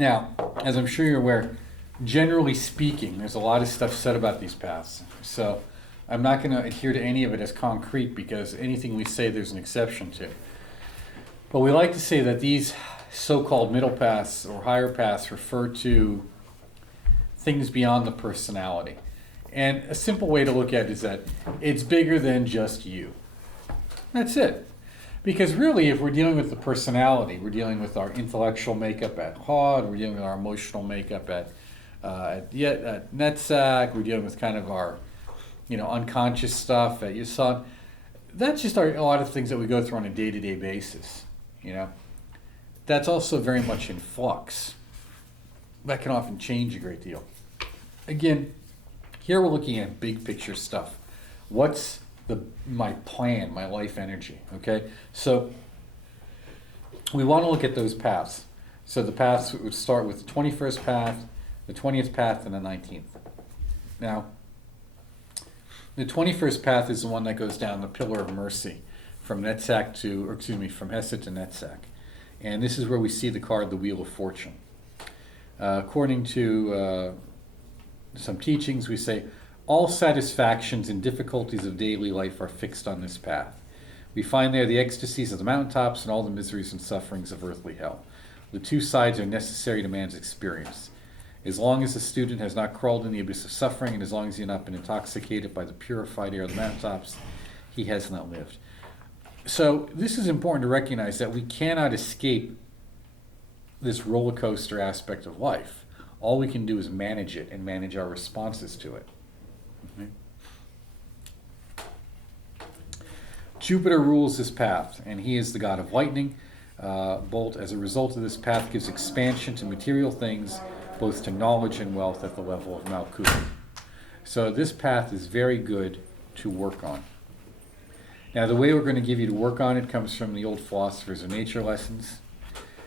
Now, as I'm sure you're aware, generally speaking, there's a lot of stuff said about these paths. So I'm not going to adhere to any of it as concrete because anything we say there's an exception to. But we like to say that these so-called middle paths or higher paths refer to things beyond the personality. And a simple way to look at it is that it's bigger than just you. That's it. Because really, if we're dealing with the personality, we're dealing with our intellectual makeup at Hod, we're dealing with our emotional makeup at Netzach, we're dealing with kind of our, unconscious stuff at Yesod. That's just a lot of things that we go through on a day-to-day basis. That's also very much in flux. That can often change a great deal. Again, here we're looking at big picture stuff. What's my plan, my life energy, okay? So we want to look at those paths. So the paths would start with the 21st path, the 20th path, and the 19th. Now, the 21st path is the one that goes down the Pillar of Mercy from Hesed to Netzach. And this is where we see the card, the Wheel of Fortune. According to some teachings, we say, all satisfactions and difficulties of daily life are fixed on this path. We find there the ecstasies of the mountaintops and all the miseries and sufferings of earthly hell. The two sides are necessary to man's experience. As long as the student has not crawled in the abyss of suffering, and as long as he has not been intoxicated by the purified air of the mountaintops, he has not lived. So this is important to recognize that we cannot escape this roller coaster aspect of life. All we can do is manage it and manage our responses to it. Jupiter rules this path, and he is the god of lightning. Bolt, as a result of this path, gives expansion to material things, both to knowledge and wealth at the level of Malkuth. So this path is very good to work on. Now, the way we're going to give you to work on it comes from the old Philosophers of Nature lessons,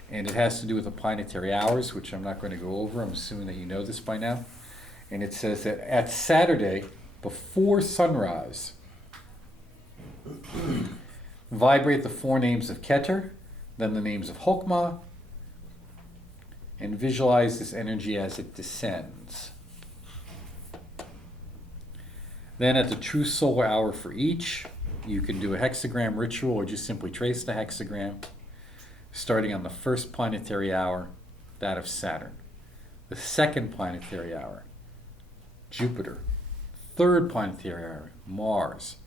and it has to do with the planetary hours, which I'm not going to go over. I'm assuming that you know this by now. And it says that at Saturday, before sunrise, vibrate the four names of Keter, then the names of Chokmah, and visualize this energy as it descends. Then at the true solar hour for each, you can do a hexagram ritual or just simply trace the hexagram, starting on the first planetary hour, that of Saturn. The second planetary hour, Jupiter. Third planetary hour, Mars.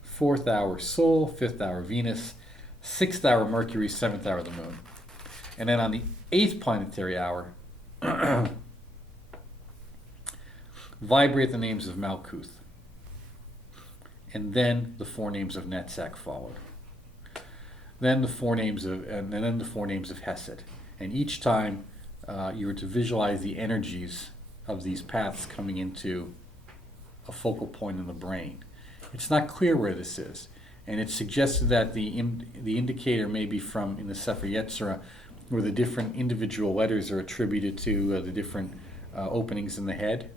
Fourth hour, Sol. Fifth hour, Venus. Sixth hour, Mercury. Seventh hour, the Moon. And then on the eighth planetary hour, vibrate the names of Malkuth. And then the four names of Netzach followed. Then the four names of Hesed. And each time you were to visualize the energies of these paths coming into a focal point in the brain. It's not clear where this is, and it's suggested that the indicator may be from in the Sefer Yetzirah, where the different individual letters are attributed to the different openings in the head.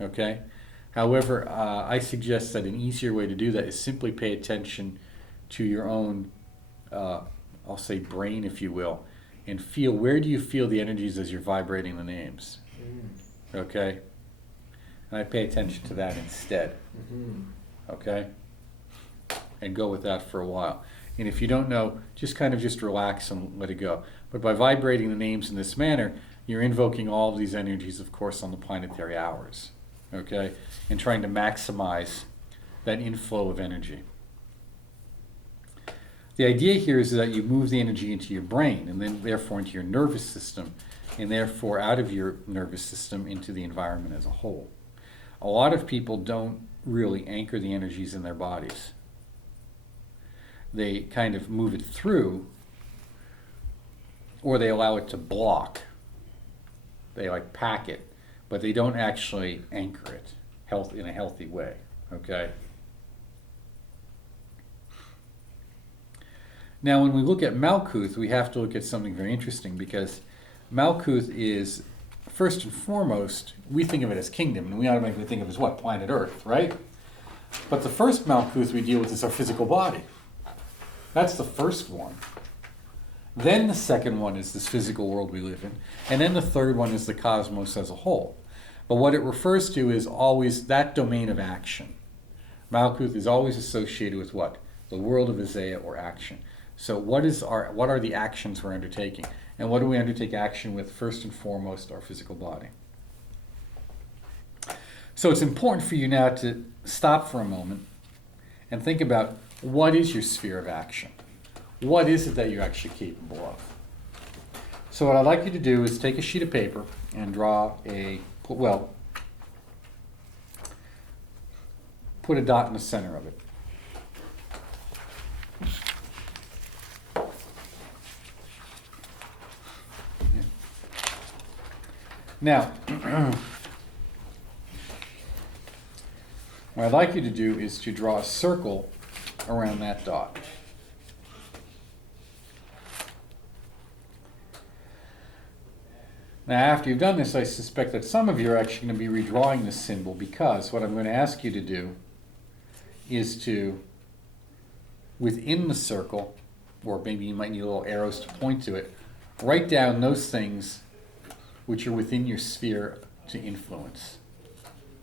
Okay. However, I suggest that an easier way to do that is simply pay attention to your own, I'll say brain, if you will, and feel, where do you feel the energies as you're vibrating the names? Okay? And I pay attention to that instead. Okay? And go with that for a while. And if you don't know, just relax and let it go. But by vibrating the names in this manner, you're invoking all of these energies, of course, on the planetary hours. Okay? And trying to maximize that inflow of energy. The idea here is that you move the energy into your brain, and then therefore into your nervous system, and therefore out of your nervous system into the environment as a whole. A lot of people don't really anchor the energies in their bodies. They kind of move it through, or they allow it to block. They pack it, but they don't actually anchor it in a healthy way. Okay? Now, when we look at Malkuth, we have to look at something very interesting, because Malkuth is, first and foremost, we think of it as kingdom, and we automatically think of it as what? Planet Earth, right? But the first Malkuth we deal with is our physical body. That's the first one. Then the second one is this physical world we live in. And then the third one is the cosmos as a whole. But what it refers to is always that domain of action. Malkuth is always associated with what? The world of Isaiah, or action. So what are the actions we're undertaking? And what do we undertake action with? First and foremost, our physical body. So it's important for you now to stop for a moment and think about, what is your sphere of action? What is it that you're actually capable of? So what I'd like you to do is take a sheet of paper and draw put a dot in the center of it. Now, what I'd like you to do is to draw a circle around that dot. Now, after you've done this, I suspect that some of you are actually going to be redrawing this symbol, because what I'm going to ask you to do is to, within the circle, or maybe you might need little arrows to point to it, write down those things which are within your sphere to influence.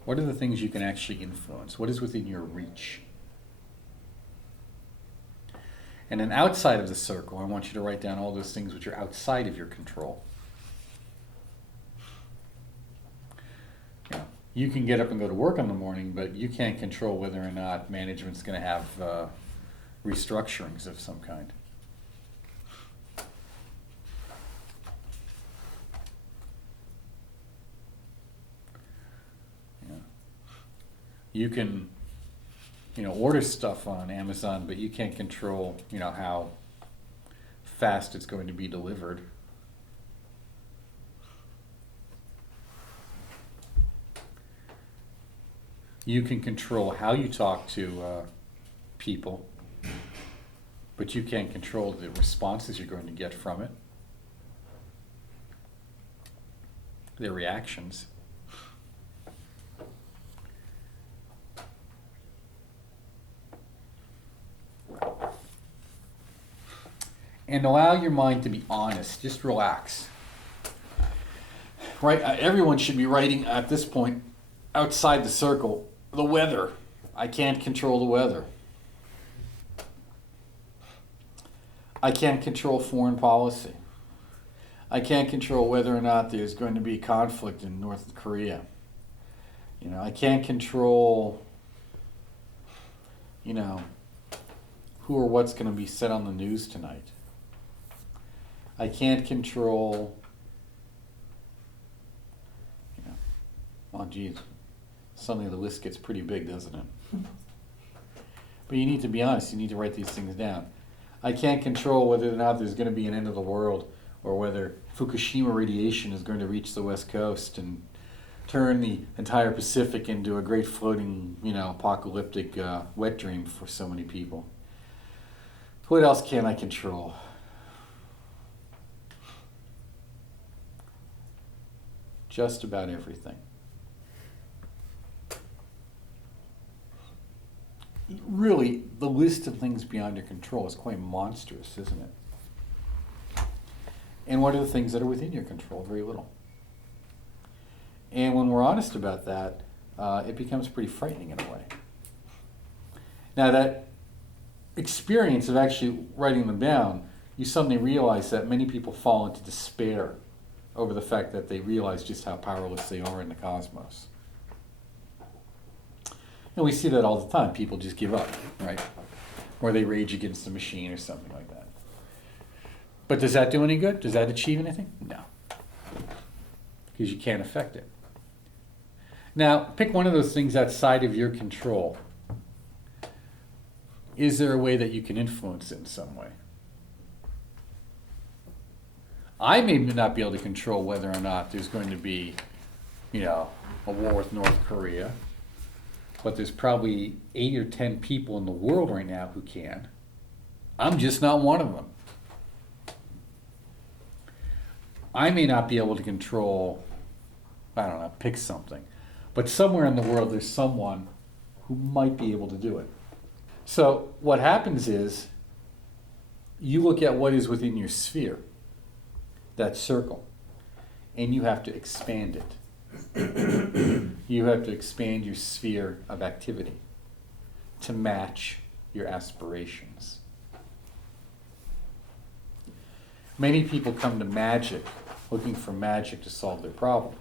What are the things you can actually influence? What is within your reach? And then outside of the circle, I want you to write down all those things which are outside of your control. You can get up and go to work in the morning, but you can't control whether or not management's going to have restructurings of some kind. Yeah. You can, order stuff on Amazon, but you can't control, how fast it's going to be delivered. You can control how you talk to people, but you can't control the responses you're going to get from it, their reactions. And allow your mind to be honest. Just relax. Right? Everyone should be writing at this point, outside the circle, the weather. I can't control the weather. I can't control foreign policy. I can't control whether or not there's going to be conflict in North Korea. I can't control, who or what's going to be said on the news tonight. I can't control, oh geez, suddenly the list gets pretty big, doesn't it? But you need to be honest, you need to write these things down. I can't control whether or not there's going to be an end of the world, or whether Fukushima radiation is going to reach the West Coast and turn the entire Pacific into a great floating, apocalyptic wet dream for so many people. What else can I control? Just about everything. Really, the list of things beyond your control is quite monstrous, isn't it? And what are the things that are within your control? Very little. And when we're honest about that, it becomes pretty frightening in a way. Now, that experience of actually writing them down, you suddenly realize that many people fall into despair over the fact that they realize just how powerless they are in the cosmos. And we see that all the time. People just give up, right? Or they rage against the machine or something like that. But does that do any good? Does that achieve anything? No. Because you can't affect it. Now, pick one of those things outside of your control. Is there a way that you can influence it in some way? I may not be able to control whether or not there's going to be, a war with North Korea. But there's probably 8 or 10 people in the world right now who can. I'm just not one of them. I may not be able to control, pick something. But somewhere in the world there's someone who might be able to do it. So what happens is, You look at what is within your sphere, that circle, and you have to expand it. You have to expand your sphere of activity to match your aspirations. Many people come to magic looking for magic to solve their problem.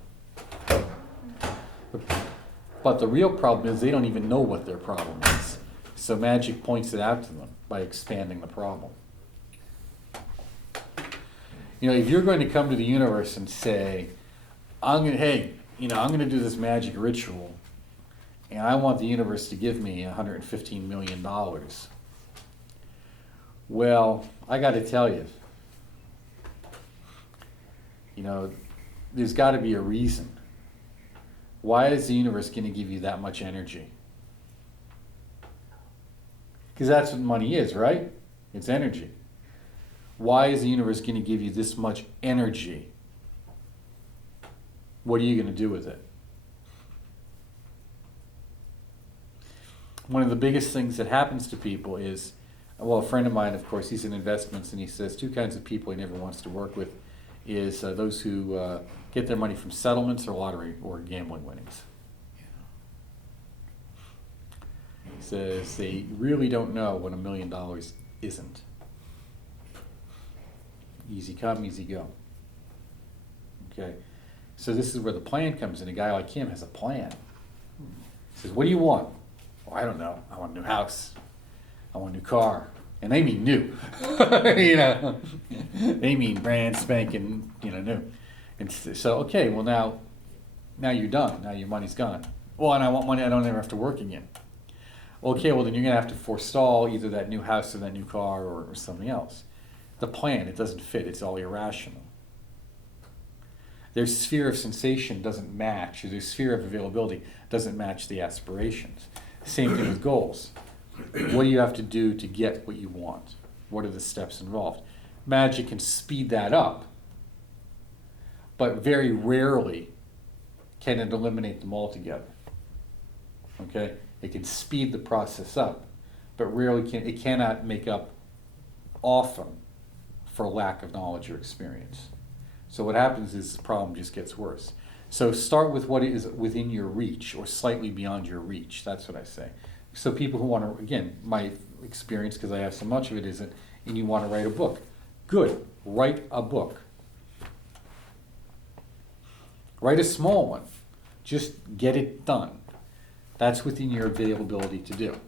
But the real problem is they don't even know what their problem is. So magic points it out to them by expanding the problem. You know, if you're going to come to the universe and say, I'm going to do this magic ritual, and I want the universe to give me $115 million. Well, I got to tell you, there's got to be a reason. Why is the universe going to give you that much energy? Because that's what money is, right? It's energy. Why is the universe going to give you this much energy? What are you going to do with it? One of the biggest things that happens to people is, well, a friend of mine, of course, he's in investments, and he says two kinds of people he never wants to work with is those who get their money from settlements or lottery or gambling winnings. He says they really don't know what $1 million isn't. Easy come, easy go. Okay, so this is where the plan comes in. A guy like him has a plan. He says, what do you want? Well, I don't know. I want a new house. I want a new car. And they mean new. They mean brand spanking, new. And so, okay, well now you're done. Now your money's gone. Well, and I want money I don't ever have to work again. Okay, well then you're going to have to forestall either that new house or that new car or something else. The plan, it doesn't fit. It's all irrational. Their sphere of sensation doesn't match, or their sphere of availability doesn't match the aspirations. Same thing with goals. What do you have to do to get what you want? What are the steps involved? Magic can speed that up, but very rarely can it eliminate them altogether. Okay? It can speed the process up, but rarely it cannot make up often for lack of knowledge or experience. So what happens is the problem just gets worse. So start with what is within your reach or slightly beyond your reach. That's what I say. So people who want to, again, my experience, because I have so much of it, isn't, and you want to write a book. Good, write a book. Write a small one. Just get it done. That's within your availability to do.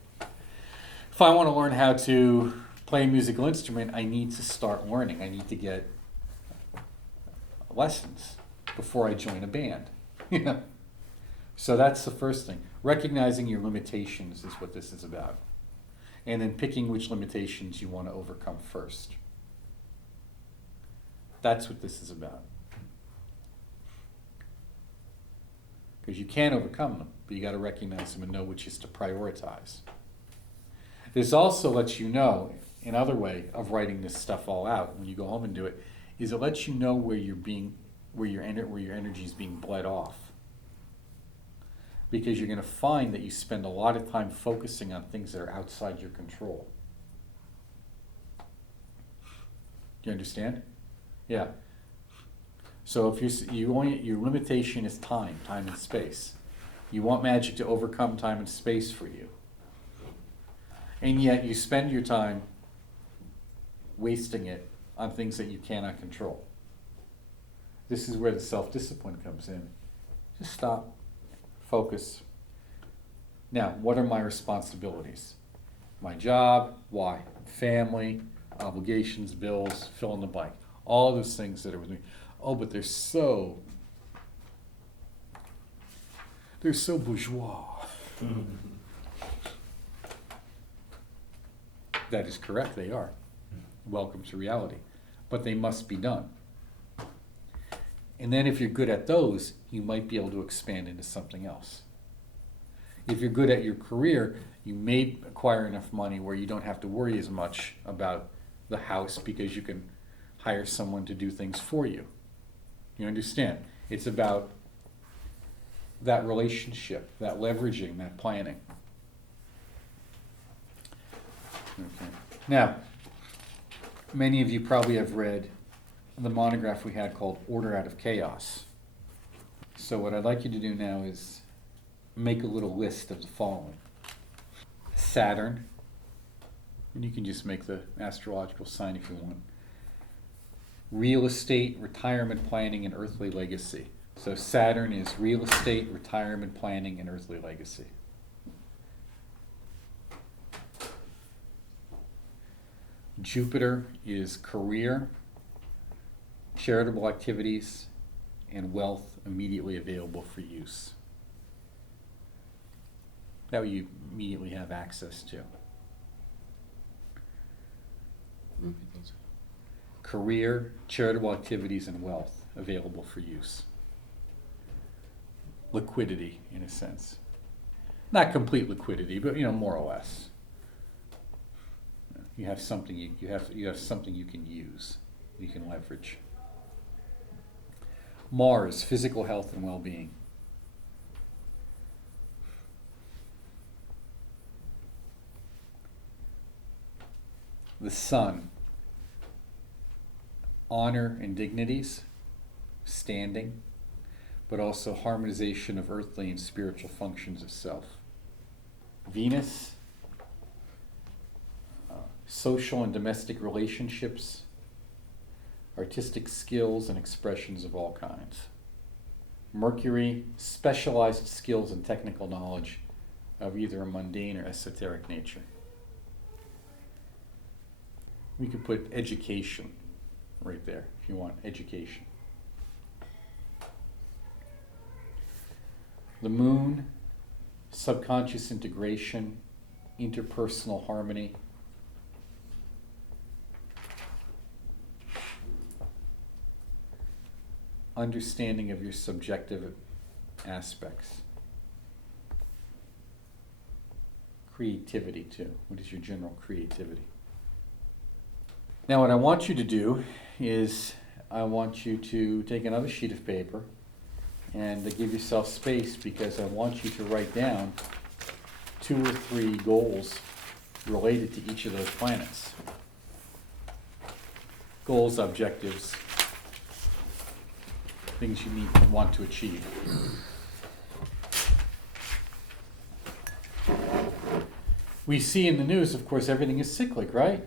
If I want to learn how to play a musical instrument, I need to start learning. I need to get lessons before I join a band. So that's the first thing. Recognizing your limitations is what this is about. And then picking which limitations you want to overcome first. That's what this is about. Because you can overcome them, but you got to recognize them and know which is to prioritize. This also lets you know, another way of writing this stuff all out when you go home and do it, is it lets you know where your energy is being bled off. Because you're going to find that you spend a lot of time focusing on things that are outside your control. Do you understand? Yeah. So if your limitation is time and space. You want magic to overcome time and space for you. And yet you spend your time wasting it on things that you cannot control. This is where the self-discipline comes in. Just stop. Focus. Now, what are my responsibilities? My job, why? Family, obligations, bills, fill in the blank. All those things that are with me. Oh, but they're so bourgeois. That is correct, they are. Welcome to reality. But they must be done. And then if you're good at those, you might be able to expand into something else. If you're good at your career, you may acquire enough money where you don't have to worry as much about the house because you can hire someone to do things for you. You understand? It's about that relationship, that leveraging, that planning. Okay. Now, Many of you probably have read the monograph we had called Order Out of Chaos. So what I'd like you to do now is make a little list of the following. Saturn, and you can just make the astrological sign if you want. Real estate, retirement planning, and earthly legacy. So Saturn is real estate, retirement planning, and earthly legacy. Jupiter is career, charitable activities, and wealth immediately available for use. That you immediately have access to. Career, charitable activities, and wealth available for use. Liquidity, in a sense. Not complete liquidity, but more or less. You have something you have something you can use, you can leverage. Mars, physical health and well-being. The Sun, honor and dignities, standing, but also harmonization of earthly and spiritual functions of self. Venus, social and domestic relationships, artistic skills and expressions of all kinds. Mercury, specialized skills and technical knowledge of either a mundane or esoteric nature. We could put education right there if you want, education. The Moon, subconscious integration, interpersonal harmony. Understanding of your subjective aspects. Creativity too. What is your general creativity? Now what I want you to do is I want you to take another sheet of paper and to give yourself space, because I want you to write down 2 or 3 goals related to each of those planets. Goals, objectives, things you want to achieve. We see in the news, of course, everything is cyclic, right?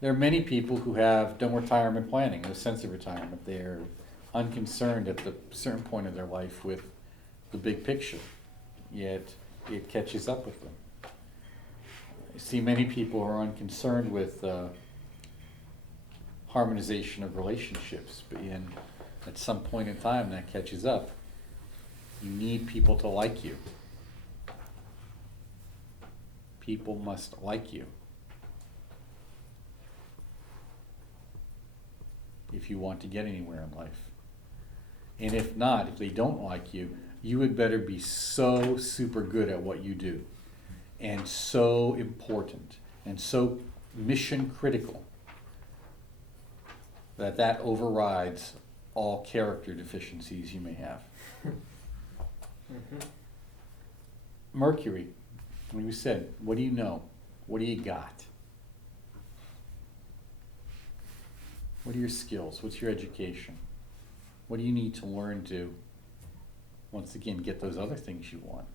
There are many people who have done retirement planning, no sense of retirement. They're unconcerned at the certain point of their life with the big picture, yet it catches up with them. I see many people who are unconcerned with harmonization of relationships, but at some point in time that catches up. You need people to like you. People must like you if you want to get anywhere in life. And if not, if they don't like you, you had better be so super good at what you do and so important and so mission critical that overrides all character deficiencies you may have. Mercury, when we said, what do you know? What do you got? What are your skills? What's your education? What do you need to learn to, once again, get those other things you want?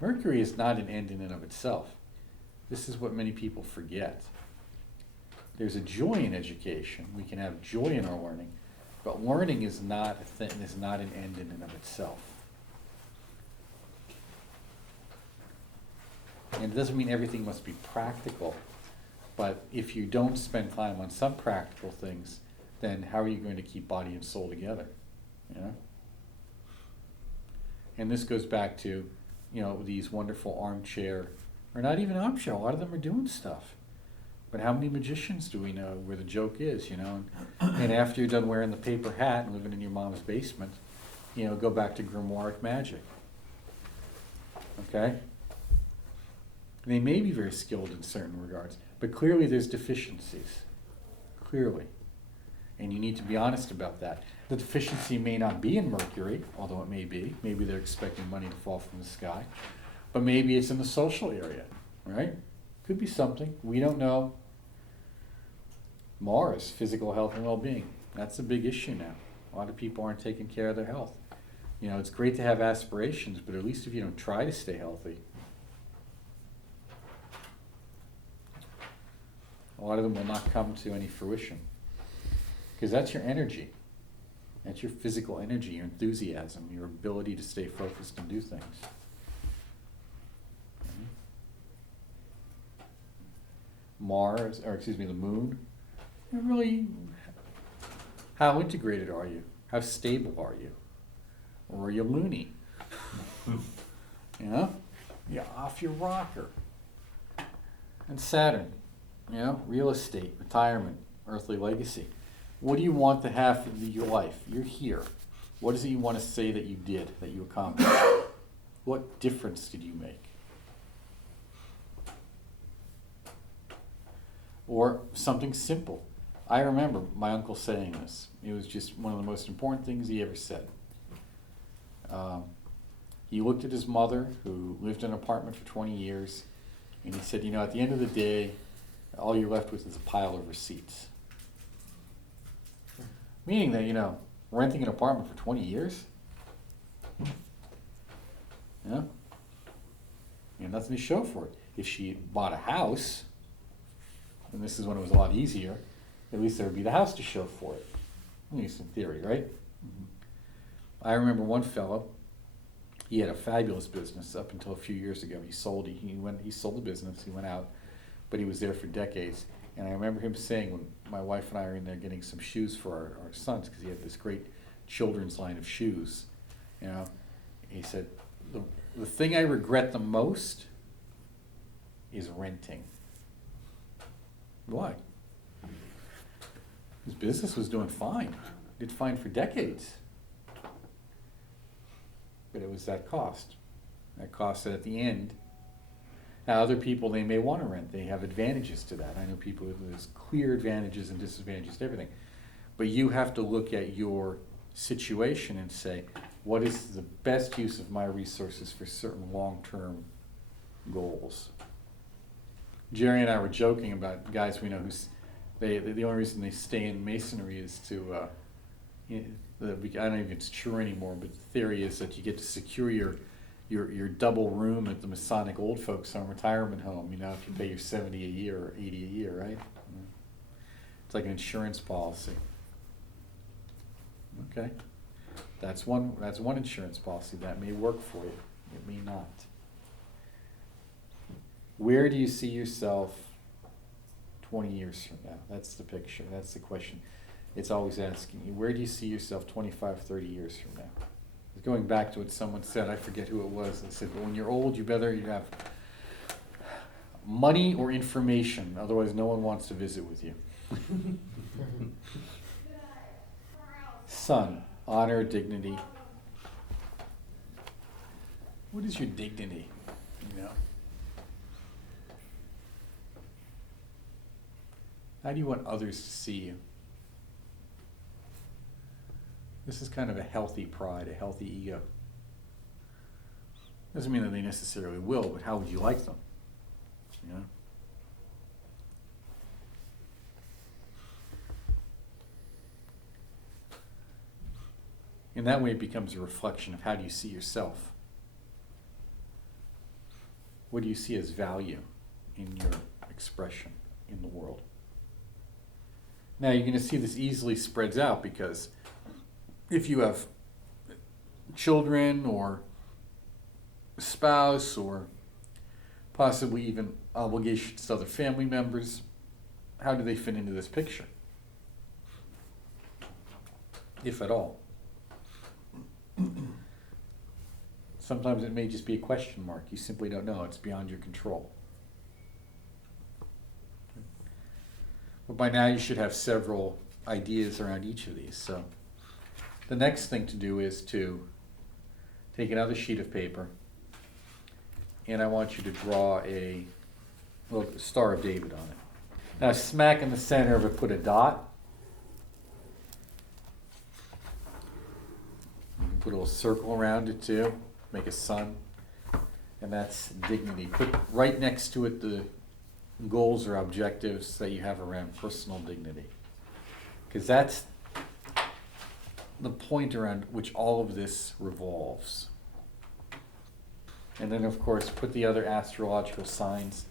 Mercury is not an end in and of itself. This is what many people forget. There's a joy in education. We can have joy in our learning, but learning is not a thing, is not an end in and of itself. And it doesn't mean everything must be practical, but if you don't spend time on some practical things, then how are you going to keep body and soul together? And this goes back to, these wonderful armchair, or not even armchair, a lot of them are doing stuff. But how many magicians do we know where the joke is, And after you're done wearing the paper hat and living in your mom's basement, go back to grimoire magic. Okay? They may be very skilled in certain regards, but clearly there's deficiencies. Clearly. And you need to be honest about that. The deficiency may not be in Mercury, although it may be. Maybe they're expecting money to fall from the sky. But maybe it's in the social area, right? Could be something. We don't know. Mars, physical health and well-being. That's a big issue now. A lot of people aren't taking care of their health. You know, it's great to have aspirations, but at least if you don't try to stay healthy, a lot of them will not come to any fruition. Because that's your energy. That's your physical energy, your enthusiasm, your ability to stay focused and do things. Mars, or excuse me, the moon, really, how integrated are you? How stable are you? Or are you loony? You know? You're off your rocker. And Saturn, you know, real estate, retirement, earthly legacy. What do you want to have in your life? You're here. What is it you want to say that you did, that you accomplished? What difference did you make? Or something simple. I remember my uncle saying this. It was just one of the most important things he ever said. He looked at his mother, who lived in an apartment for 20 years, and he said, you know, at the end of the day, all you're left with is a pile of receipts. Meaning that, you know, renting an apartment for 20 years, yeah, you know, nothing to show for it. If she bought a house, and this is when it was a lot easier, at least there would be the house to show for it. At least in theory, right? Mm-hmm. I remember one fellow, he had a fabulous business up until a few years ago. He sold the business, he went out, but he was there for decades. And I remember him saying, when my wife and I are in there getting some shoes for our sons, because he had this great children's line of shoes, you know, he said, the thing I regret the most is renting. Why? His business was doing fine. Did fine for decades. But it was that cost. That cost that at the end, now other people, they may want to rent. They have advantages to that. I know people with there's clear advantages and disadvantages to everything. But you have to look at your situation and say, what is the best use of my resources for certain long-term goals? Jerry and I were joking about guys we know the only reason they stay in masonry is to, I don't know if it's true anymore, but the theory is that you get to secure your double room at the Masonic old folks home, retirement home, you know, if you pay your 70 a year or 80 a year, right? It's like an insurance policy. Okay. That's one insurance policy. That may work for you. It may not. Where do you see yourself 20 years from now? That's the picture. That's the question. It's always asking you, where do you see yourself 25, 30 years from now? Going back to what someone said, I forget who it was, they said, but when you're old, you have money or information, otherwise no one wants to visit with you. Son, honor, dignity. What is your dignity, you know? How do you want others to see you? This is kind of a healthy pride, a healthy ego. Doesn't mean that they necessarily will, but how would you like them? You know? In that way, it becomes a reflection of how do you see yourself? What do you see as value in your expression in the world? Now, you're going to see this easily spreads out because if you have children or a spouse or possibly even obligations to other family members, how do they fit into this picture? If at all. Sometimes it may just be a question mark. You simply don't know. It's beyond your control. But by now you should have several ideas around each of these. So the next thing to do is to take another sheet of paper, and I want you to draw a little Star of David on it. Now smack in the center of it, put a dot. You can put a little circle around it too, make a sun, and that's dignity. Put right next to it the goals or objectives that you have around personal dignity. Because that's the point around which all of this revolves. And then, of course, put the other astrological signs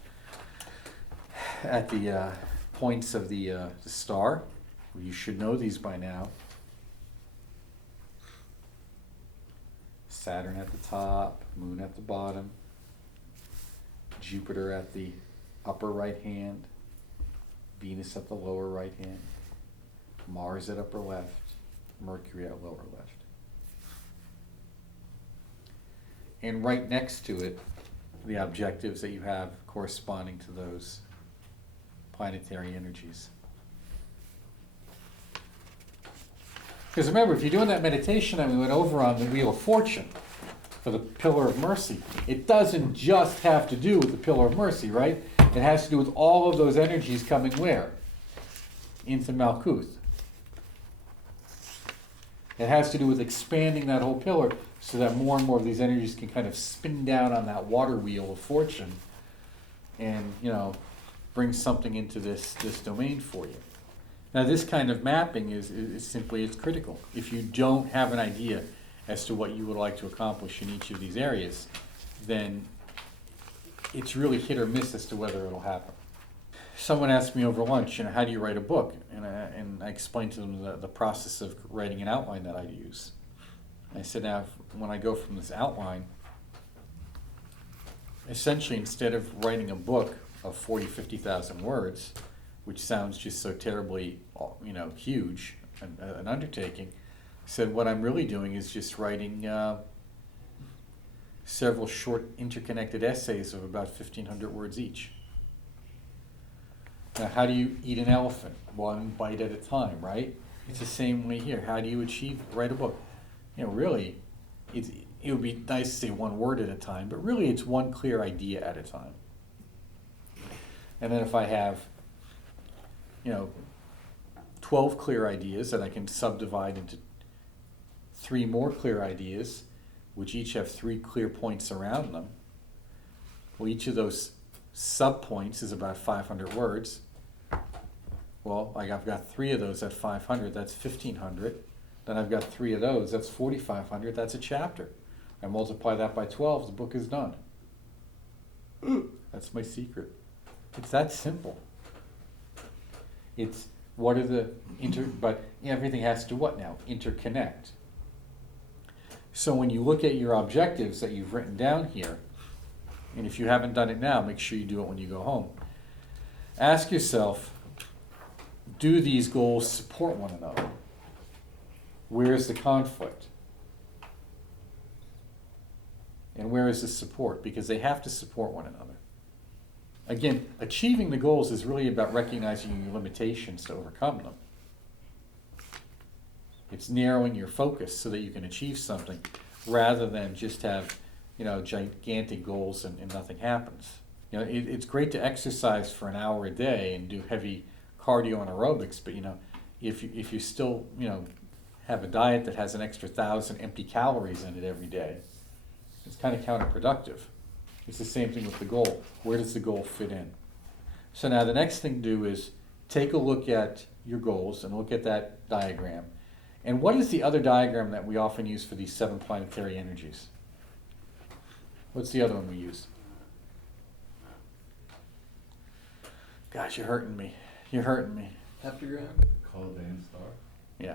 at the points of the star. You should know these by now. Saturn at the top, Moon at the bottom, Jupiter at the upper right hand, Venus at the lower right hand, Mars at upper left, Mercury at lower left. And right next to it, the objectives that you have corresponding to those planetary energies. Because remember, if you're doing that meditation that we went over on the Wheel of Fortune for the Pillar of Mercy, it doesn't just have to do with the Pillar of Mercy, right? It has to do with all of those energies coming where? Into Malkuth. It has to do with expanding that whole pillar so that more and more of these energies can kind of spin down on that water wheel of fortune and, bring something into this domain for you. Now, this kind of mapping is simply, it's critical. If you don't have an idea as to what you would like to accomplish in each of these areas, then it's really hit or miss as to whether it'll happen. Someone asked me over lunch, how do you write a book? And I explained to them the process of writing an outline that I use. I said, now, when I go from this outline, essentially, instead of writing a book of 40, 50,000 words, which sounds just so terribly, huge, an undertaking, said what I'm really doing is just writing several short interconnected essays of about 1,500 words each. Now, how do you eat an elephant? One bite at a time, right? It's the same way here. How do you write a book? Really, it would be nice to say one word at a time, but really it's one clear idea at a time. And then if I have 12 clear ideas that I can subdivide into 3 more clear ideas, which each have 3 clear points around them. Well, each of those subpoints is about 500 words. Well, I've got 3 of those at 500, that's 1,500. Then I've got 3 of those, that's 4,500, that's a chapter. I multiply that by 12, the book is done. That's my secret. It's that simple. It's what are the but everything has to what now? Interconnect. So when you look at your objectives that you've written down here, and if you haven't done it now, make sure you do it when you go home. Ask yourself, do these goals support one another? Where's the conflict? And where is the support? Because they have to support one another. Again, achieving the goals is really about recognizing your limitations to overcome them. It's narrowing your focus so that you can achieve something rather than just have, gigantic goals and nothing happens. It's great to exercise for an hour a day and do heavy cardio and aerobics, but if you still, have a diet that has an extra 1,000 empty calories in it every day, it's kind of counterproductive. It's the same thing with the goal. Where does the goal fit in? So now the next thing to do is take a look at your goals and look at that diagram. And what is the other diagram that we often use for these 7 planetary energies? What's the other one we use? Gosh, you're hurting me. You're hurting me. Heptagram? Called star. Yeah,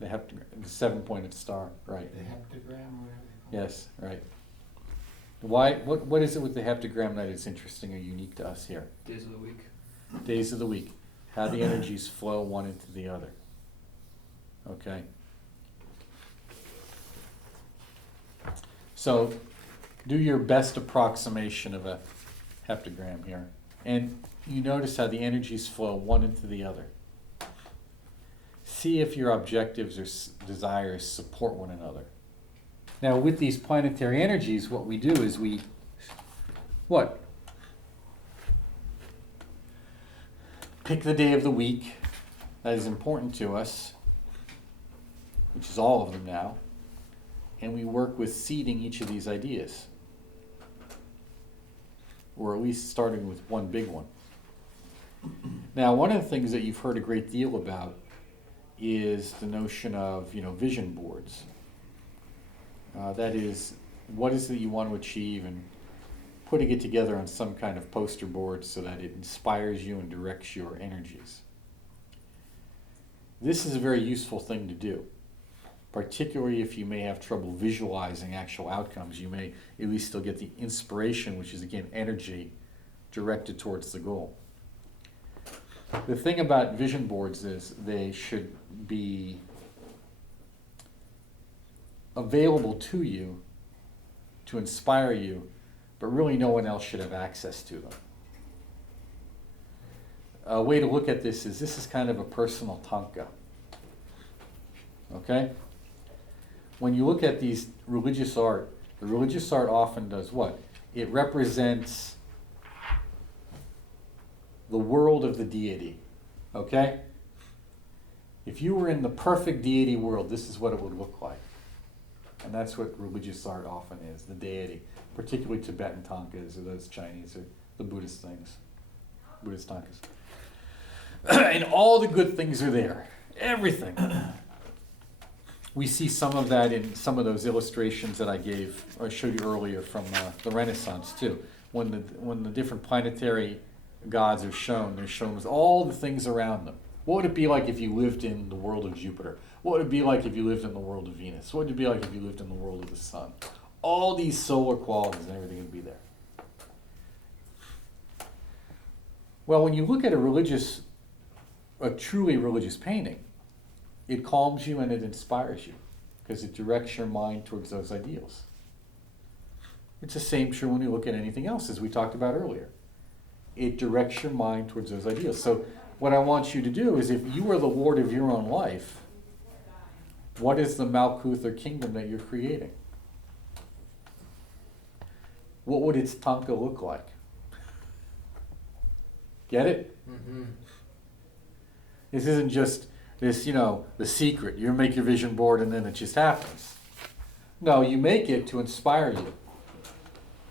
the heptagram, the 7-pointed star, right. The heptagram, or whatever they call it. Yes, right. Why? What is it with the heptagram that is interesting or unique to us here? Days of the week. Days of the week. How the energies flow one into the other. Okay. So, do your best approximation of a heptagram here. And you notice how the energies flow one into the other. See if your objectives or desires support one another. Now, with these planetary energies, what we do is what? Pick the day of the week that is important to us, which is all of them now, and we work with seeding each of these ideas, or at least starting with one big one. Now, one of the things that you've heard a great deal about is the notion of, vision boards. That is, what is it you want to achieve, and putting it together on some kind of poster board so that it inspires you and directs your energies. This is a very useful thing to do, particularly if you may have trouble visualizing actual outcomes. You may at least still get the inspiration, which is, again, energy directed towards the goal. The thing about vision boards is they should be available to you to inspire you, but really no one else should have access to them. A way to look at this is kind of a personal tanka. Okay? When you look at these religious art, the religious art often does what? It represents the world of the deity. Okay? If you were in the perfect deity world, this is what it would look like. And that's what religious art often is, the deity. Particularly Tibetan tankas, or those Chinese, or the Buddhist things. Buddhist tankas. And all the good things are there. Everything. We see some of that in some of those illustrations that I showed you earlier from the Renaissance too. When the different planetary gods are shown, they're shown with all the things around them. What would it be like if you lived in the world of Jupiter? What would it be like if you lived in the world of Venus? What would it be like if you lived in the world of the sun? All these solar qualities and everything would be there. Well, when you look at a truly religious painting, it calms you and it inspires you because it directs your mind towards those ideals. It's the same true when you look at anything else, as we talked about earlier. It directs your mind towards those ideals. So what I want you to do is, if you are the Lord of your own life, what is the Malkuth or kingdom that you're creating? What would its tanka look like? Get it? Mm-hmm. This isn't just this, the secret. You make your vision board and then it just happens. No, you make it to inspire you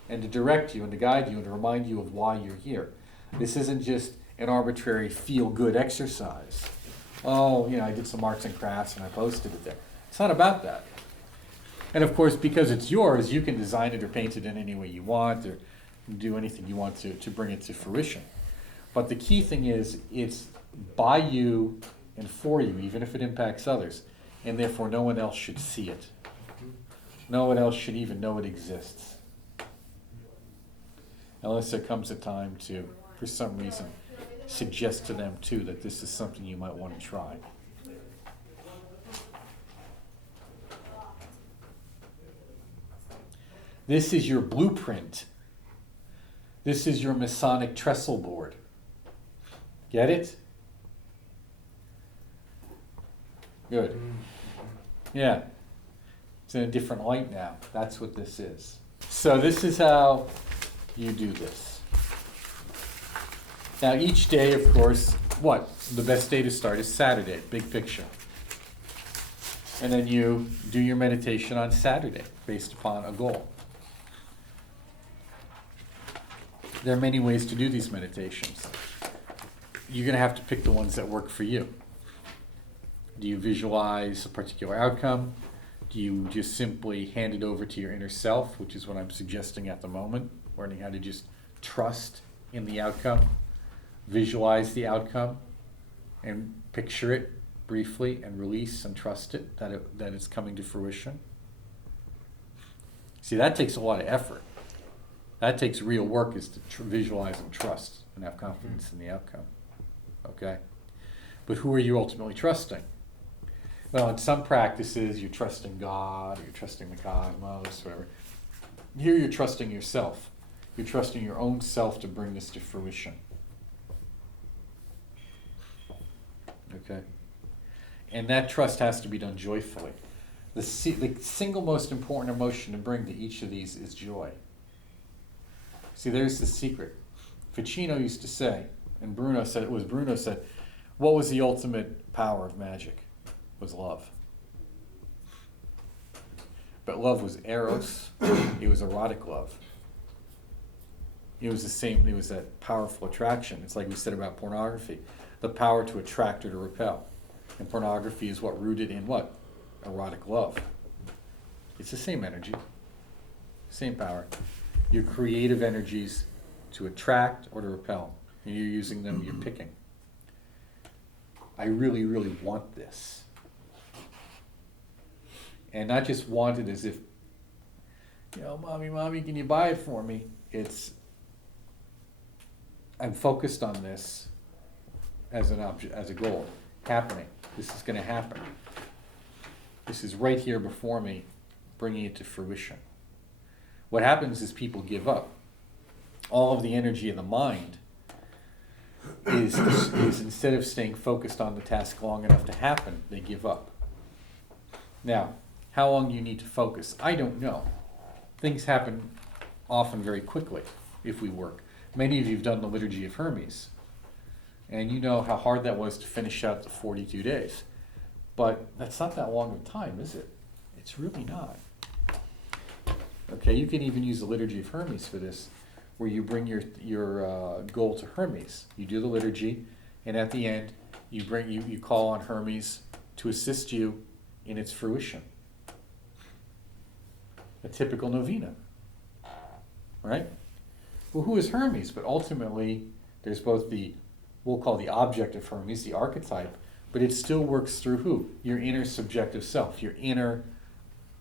and to direct you and to guide you and to remind you of why you're here. This isn't just an arbitrary feel-good exercise. Oh, I did some arts and crafts and I posted it there. It's not about that. And of course, because it's yours, you can design it or paint it in any way you want, or do anything you want to bring it to fruition. But the key thing is, it's by you and for you, even if it impacts others, and therefore no one else should see it. No one else should even know it exists. Unless there comes a time to, for some reason, suggest to them too that this is something you might want to try. This is your blueprint. This is your Masonic trestle board. Get it? Good. Yeah. It's in a different light now. That's what this is. So this is how you do this. Now each day, of course, the best day to start is Saturday, big picture. And then you do your meditation on Saturday based upon a goal. There are many ways to do these meditations. You're going to have to pick the ones that work for you. Do you visualize a particular outcome? Do you just simply hand it over to your inner self, which is what I'm suggesting at the moment, learning how to just trust in the outcome, visualize the outcome, and picture it briefly and release and trust it, that it's coming to fruition? See, that takes a lot of effort. That takes real work, is to visualize and trust and have confidence in the outcome. Okay? But who are you ultimately trusting? Well, in some practices, you're trusting God, or you're trusting the cosmos, whatever. Here you're trusting yourself. You're trusting your own self to bring this to fruition. Okay? And that trust has to be done joyfully. The single most important emotion to bring to each of these is joy. See, there's the secret. Ficino used to say, and Bruno said, what was the ultimate power of magic? Was love. But love was eros. It was erotic love. It was the same, it was that powerful attraction. It's like we said about pornography, the power to attract or to repel. And pornography is what rooted in what? Erotic love. It's the same energy, same power. Your creative energies to attract or to repel. And you're using them, you're picking. I really, really want this. And not just want it as if, mommy, can you buy it for me? It's, I'm focused on this as an object, as a goal, happening. This is going to happen. This is right here before me, bringing it to fruition. What happens is people give up. All of the energy in the mind is instead of staying focused on the task long enough to happen, they give up. Now, how long do you need to focus? I don't know. Things happen often very quickly if we work. Many of you have done the liturgy of Hermes, and you know how hard that was to finish out the 42 days. But that's not that long of a time, is it? It's really not. Okay, you can even use the liturgy of Hermes for this, where you bring your goal to Hermes. You do the liturgy, and at the end, you call on Hermes to assist you in its fruition. A typical novena, right? Well, who is Hermes? But ultimately, there's both we'll call the object of Hermes, the archetype, but it still works through who? Your inner subjective self, your inner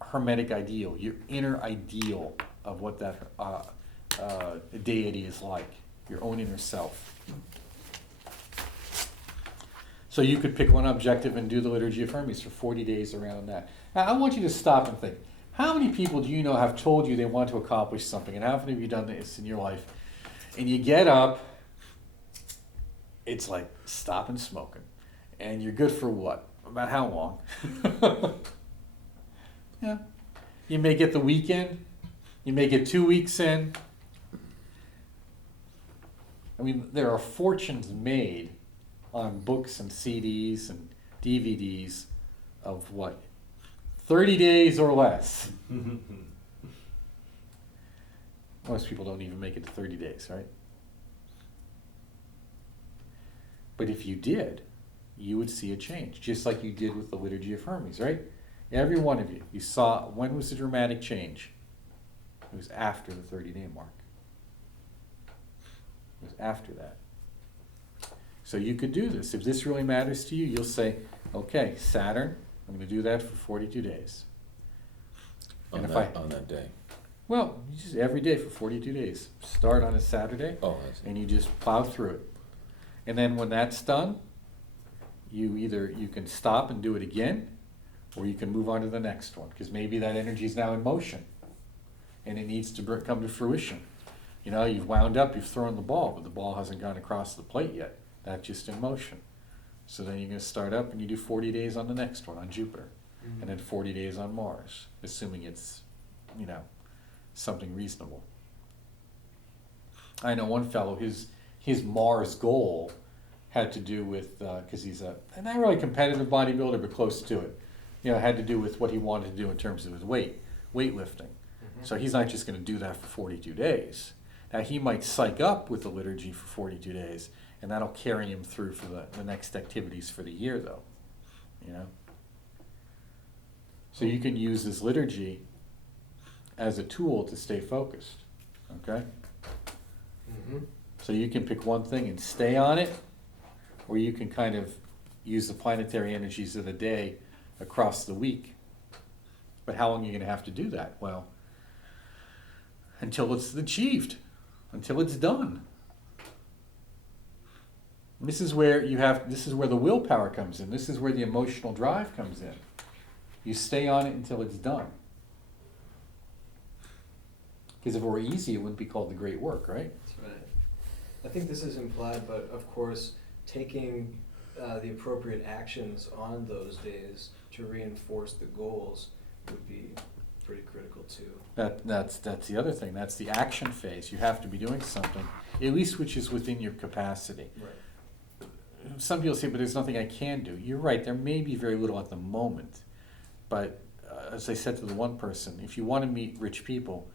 Hermetic ideal, your inner ideal of what that deity is like, your own inner self. So you could pick one objective and do the liturgy of Hermes for 40 days around that. Now, I want you to stop and think. How many people do you know have told you they want to accomplish something? And how many of you done this in your life? And you get up, it's like stopping smoking. And you're good for what? About how long? Yeah. You may get the weekend. You may get 2 weeks in. I mean, there are fortunes made on books and CDs and DVDs of what? 30 days or less. Most people don't even make it to 30 days, right? But if you did, you would see a change, just like you did with the Liturgy of Hermes, right? Every one of you saw, when was the dramatic change? It was after the 30-day mark. It was after that. So you could do this. If this really matters to you, you'll say, okay, Saturn, I'm going to do that for 42 days. On that day. Well, you just every day for 42 days. Start on a Saturday, and you just plow through it. And then when that's done, you can stop and do it again, or you can move on to the next one, because maybe that energy is now in motion, and it needs to come to fruition. You've wound up, you've thrown the ball, but the ball hasn't gone across the plate yet. That's just in motion. So then you're going to start up and you do 40 days on the next one, on Jupiter, and then 40 days on Mars, assuming it's, something reasonable. I know one fellow, his Mars goal had to do with, because he's not really competitive bodybuilder, but close to it. Had to do with what he wanted to do in terms of his weightlifting. So he's not just going to do that for 42 days. Now he might psych up with the liturgy for 42 days, and that'll carry him through for the next activities for the year, though. So you can use this liturgy as a tool to stay focused, okay? So you can pick one thing and stay on it, or you can kind of use the planetary energies of the day across the week. But how long are you going to have to do that? Well, until it's achieved, until it's done. This is where the willpower comes in. This is where the emotional drive comes in. You stay on it until it's done. Because if it were easy, it wouldn't be called the great work, right? That's right. I think this is implied, but of course, taking the appropriate actions on those days to reinforce the goals would be pretty critical too. That's the other thing. That's the action phase. You have to be doing something, at least which is within your capacity. Right. Some people say, but there's nothing I can do. You're right. There may be very little at the moment. But as I said to the one person, if you want to meet rich people,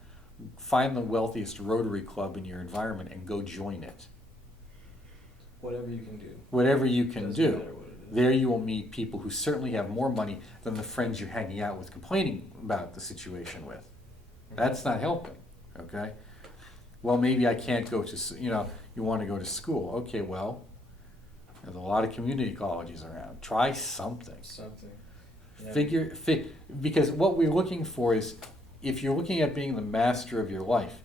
find the wealthiest Rotary Club in your environment and go join it. Whatever you can do. Whatever you can Doesn't do. matter what it is. There you will meet people who certainly have more money than the friends you're hanging out with complaining about the situation with. That's not helping, okay? Well, maybe I can't go to, you want to go to school. Okay, well, there's a lot of community colleges around. Try something. Something. Yeah. Because what we're looking for is, if you're looking at being the master of your life,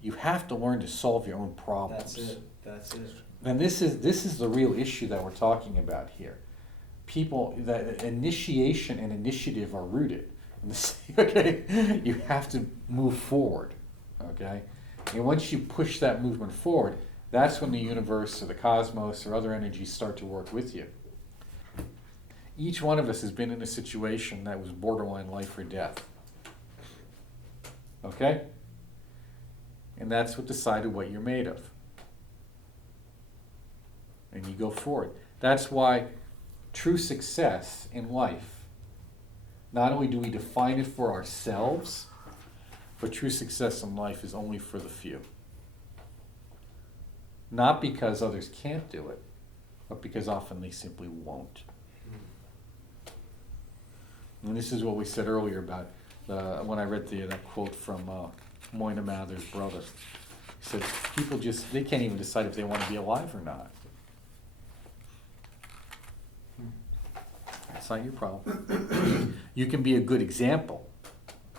you have to learn to solve your own problems. That's it. And this is the real issue that we're talking about here. People, that initiation and initiative are rooted. Okay, you have to move forward. Okay, and once you push that movement forward, that's when the universe or the cosmos or other energies start to work with you. Each one of us has been in a situation that was borderline life or death. Okay, and that's what decided what you're made of. And you go forward. That's why true success in life, not only do we define it for ourselves, but true success in life is only for the few. Not because others can't do it, but because often they simply won't. And this is what we said earlier about when I read that quote from Moyna Mather's brother. He said, people they can't even decide if they want to be alive or not. That's not your problem. You can be a good example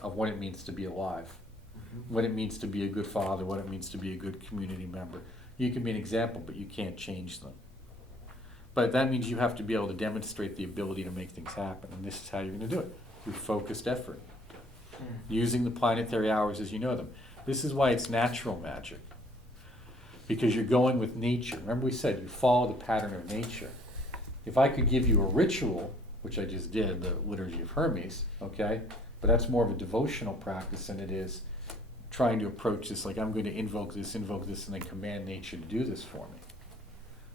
of what it means to be alive, what it means to be a good father, what it means to be a good community member. You can be an example, but you can't change them. But that means you have to be able to demonstrate the ability to make things happen, and this is how you're going to do it, through focused effort, using the planetary hours as you know them. This is why it's natural magic, because you're going with nature. Remember we said you follow the pattern of nature. If I could give you a ritual, which I just did, the liturgy of Hermes, okay, but that's more of a devotional practice than it is trying to approach this like I'm going to invoke this, and then command nature to do this for me.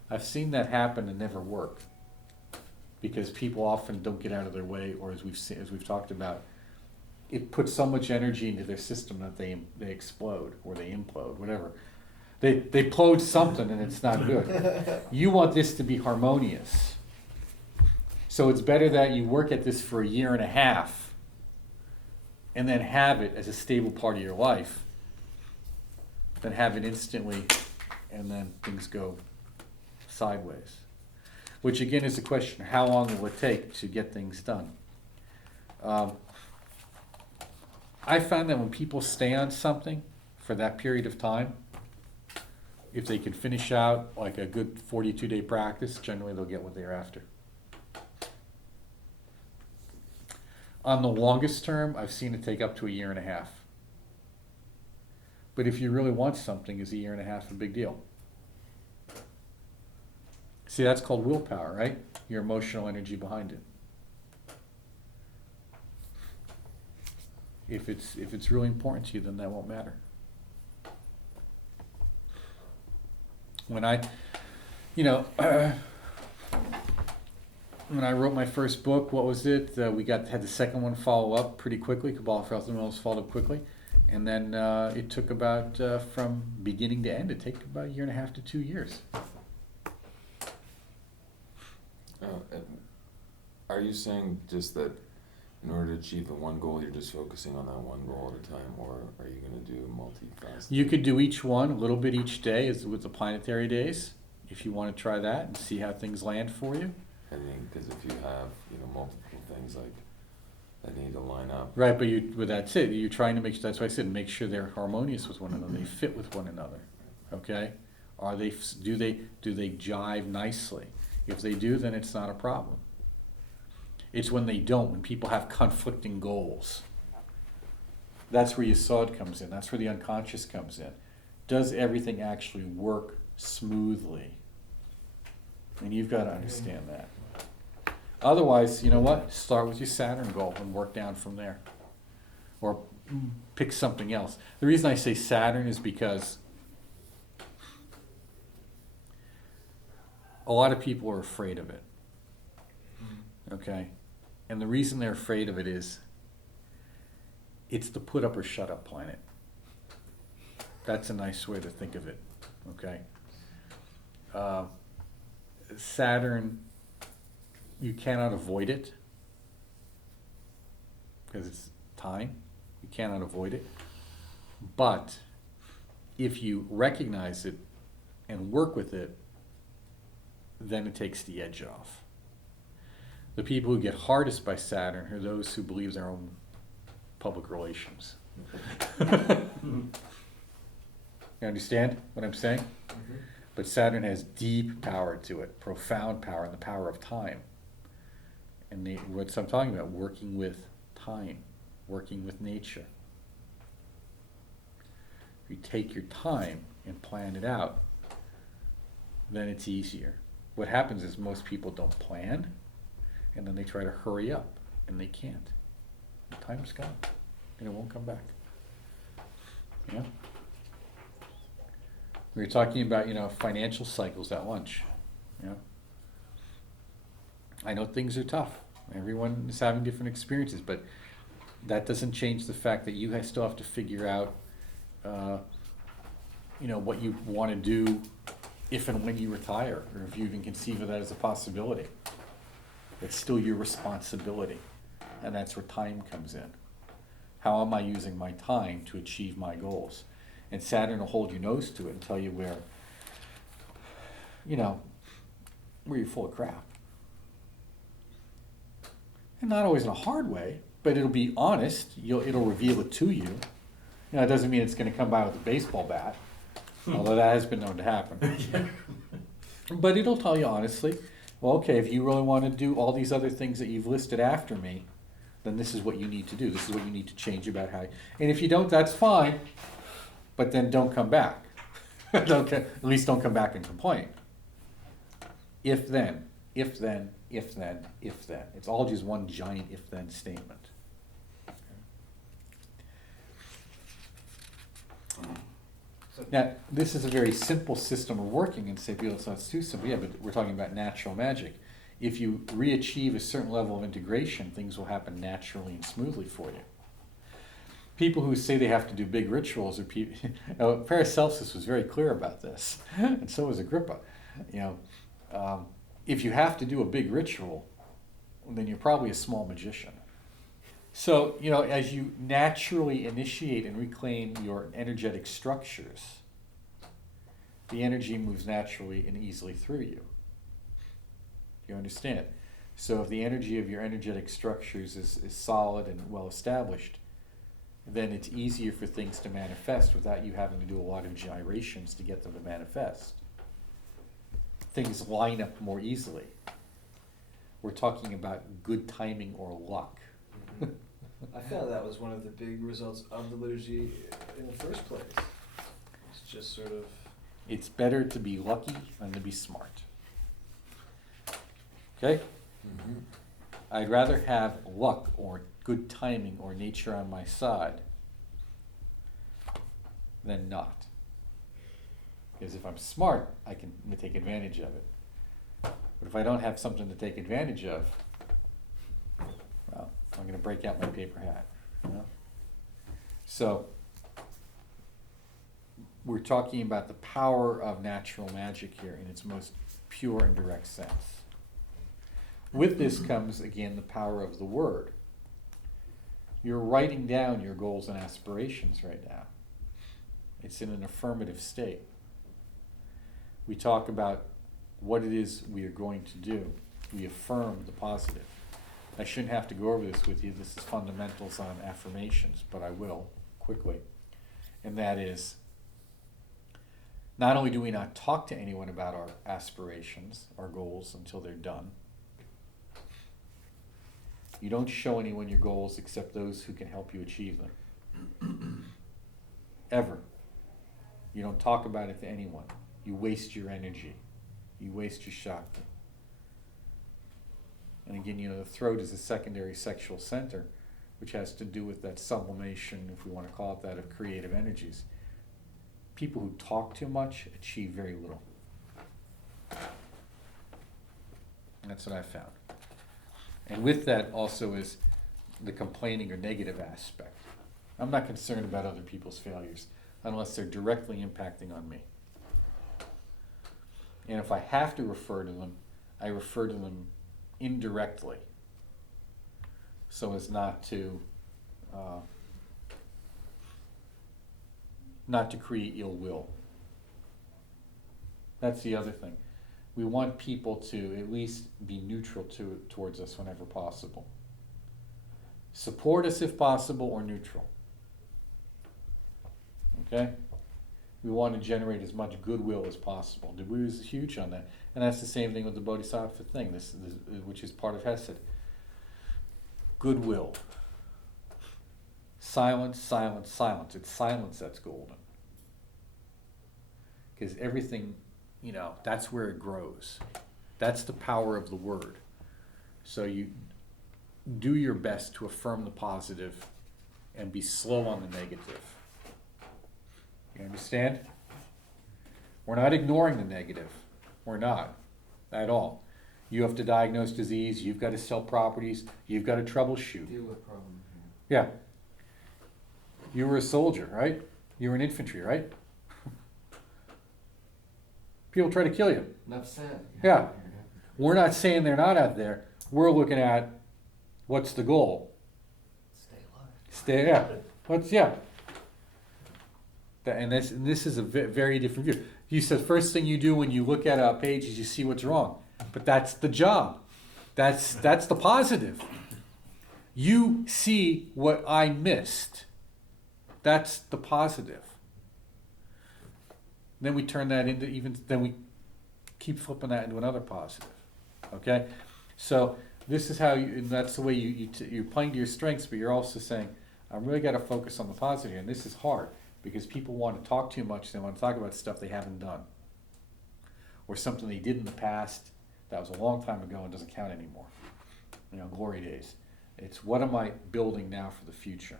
I've seen that happen and never work, because people often don't get out of their way, or as we've talked about, it puts so much energy into their system that they explode or they implode, whatever. They plode something and it's not good. You want this to be harmonious. So it's better that you work at this for a year and a half and then have it as a stable part of your life than have it instantly and then things go sideways. Which again is the question, how long will it take to get things done? I found that when people stay on something for that period of time, if they can finish out like a good 42-day practice, generally they'll get what they're after. On the longest term, I've seen it take up to a year and a half. But if you really want something, is a year and a half a big deal? See, that's called willpower, right? Your emotional energy behind it. If it's really important to you, then that won't matter. When I wrote my first book, what was it? We had the second one follow up pretty quickly. Kabbalah for Health and Wellness followed up quickly, and then it took about from beginning to end. It took about a year and a half to 2 years. Are you saying just that in order to achieve the one goal, you're just focusing on that one goal at a time, or are you going to do multifaceted? You could do each one a little bit each day, as with the planetary days, if you want to try that and see how things land for you. I think because if you have multiple things like that need to line up. Right, but that's it. You're trying to that's why I said make sure they're harmonious with one another. They fit with one another. Okay, do they jive nicely? If they do, then it's not a problem. It's when they don't, when people have conflicting goals. That's where yesod comes in. That's where the unconscious comes in. Does everything actually work smoothly? And you've got to understand that. Otherwise, you know what? Start with your Saturn goal and work down from there. Or pick something else. The reason I say Saturn is because a lot of people are afraid of it. Okay? And the reason they're afraid of it is it's the put up or shut up planet. That's a nice way to think of it, okay? Saturn, you cannot avoid it because it's time. You cannot avoid it. But if you recognize it and work with it, then it takes the edge off. The people who get hardest by Saturn are those who believe their own public relations. You understand what I'm saying? Mhm. But Saturn has deep power to it, profound power, and the power of time. And what I'm talking about, working with time, working with nature. If you take your time and plan it out, then it's easier. What happens is most people don't plan, and then they try to hurry up, and they can't. The time's gone, and it won't come back. Yeah? We were talking about, financial cycles at lunch. I know things are tough. Everyone is having different experiences, but that doesn't change the fact that you still have to figure out, what you want to do if and when you retire, or if you even conceive of that as a possibility. It's still your responsibility, and that's where time comes in. How am I using my time to achieve my goals? And Saturn will hold your nose to it and tell you where you're full of crap. And not always in a hard way, but it'll be honest. It'll reveal it to you. It doesn't mean it's going to come by with a baseball bat, although that has been known to happen. But it'll tell you honestly, well, okay, if you really want to do all these other things that you've listed after me, then this is what you need to do. This is what you need to change about how. And if you don't, that's fine. But then don't come back. At least don't come back and complain. If then, if then, if then, if then. It's all just one giant if then statement. Now, this is a very simple system of working, and say, people, it's not too simple. Yeah, but we're talking about natural magic. If you re-achieve a certain level of integration, things will happen naturally and smoothly for you. People who say they have to do big rituals are people. Paracelsus was very clear about this, and so was Agrippa. If you have to do a big ritual, then you're probably a small magician. So, as you naturally initiate and reclaim your energetic structures, the energy moves naturally and easily through you. You understand? So if the energy of your energetic structures is solid and well established, then it's easier for things to manifest without you having to do a lot of gyrations to get them to manifest. Things line up more easily. We're talking about good timing or luck. I found that was one of the big results of the liturgy in the first place. It's just sort of... It's better to be lucky than to be smart. Okay? Mm-hmm. I'd rather have luck or good timing or nature on my side than not. Because if I'm smart, I can take advantage of it. But if I don't have something to take advantage of, well, I'm going to break out my paper hat. So, we're talking about the power of natural magic here in its most pure and direct sense. With this comes, again, the power of the word. You're writing down your goals and aspirations right now. It's in an affirmative state. We talk about what it is we are going to do. We affirm the positive. I shouldn't have to go over this with you. This is fundamentals on affirmations, but I will quickly. And that is, not only do we not talk to anyone about our aspirations, our goals, until they're done. You don't show anyone your goals except those who can help you achieve them. Ever. You don't talk about it to anyone. You waste your energy. You waste your shakti. And again, the throat is a secondary sexual center, which has to do with that sublimation, if we want to call it that, of creative energies. People who talk too much achieve very little. That's what I found. And with that also is the complaining or negative aspect. I'm not concerned about other people's failures. unless they're directly impacting on me. And if I have to refer to them, I refer to them indirectly, so as not to create ill will. That's the other thing. We want people to at least be neutral towards us whenever possible. Support us if possible, or neutral. Okay? We want to generate as much goodwill as possible. The Wu is huge on that. And that's the same thing with the Bodhisattva thing, this which is part of Hesed. Goodwill. Silence, silence, silence. It's silence that's golden. Because everything, that's where it grows. That's the power of the word. So you do your best to affirm the positive and be slow on the negative. You understand? We're not ignoring the negative. We're not. At all. You have to diagnose disease, you've got to sell properties, you've got to troubleshoot. Deal with problems. Yeah. You were a soldier, right? You were in infantry, right? People try to kill you. Enough said. Yeah. We're not saying they're not out there. We're looking at what's the goal. Stay alive. And this is a very different view. You said first thing you do when you look at a page is you see what's wrong. But that's the job. That's the positive. You see what I missed. That's the positive. Then we turn that into then we keep flipping that into another positive. Okay? So this is how and that's the way you're playing to your strengths, but you're also saying, I really got to focus on the positive. And this is hard because people want to talk too much. They want to talk about stuff they haven't done. Or something they did in the past that was a long time ago and doesn't count anymore. Glory days. It's what am I building now for the future?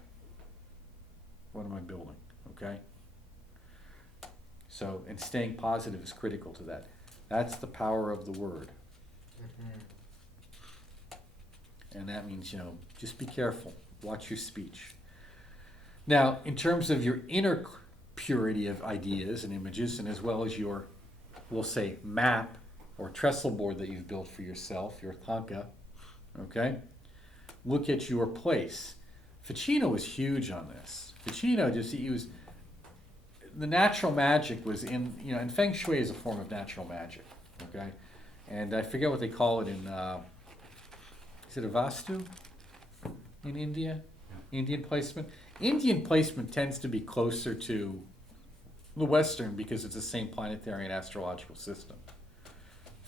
What am I building? Okay? So, and staying positive is critical to that. That's the power of the word. And that means, just be careful. Watch your speech. Now, in terms of your inner purity of ideas and images, and as well as your, we'll say, map or trestle board that you've built for yourself, your tanka, okay? Look at your place. Ficino was huge on this. Ficino the natural magic was in, and Feng Shui is a form of natural magic, okay? And I forget what they call it in, is it a Vastu in India? Indian placement? Indian placement tends to be closer to the Western because it's the same planetary and astrological system.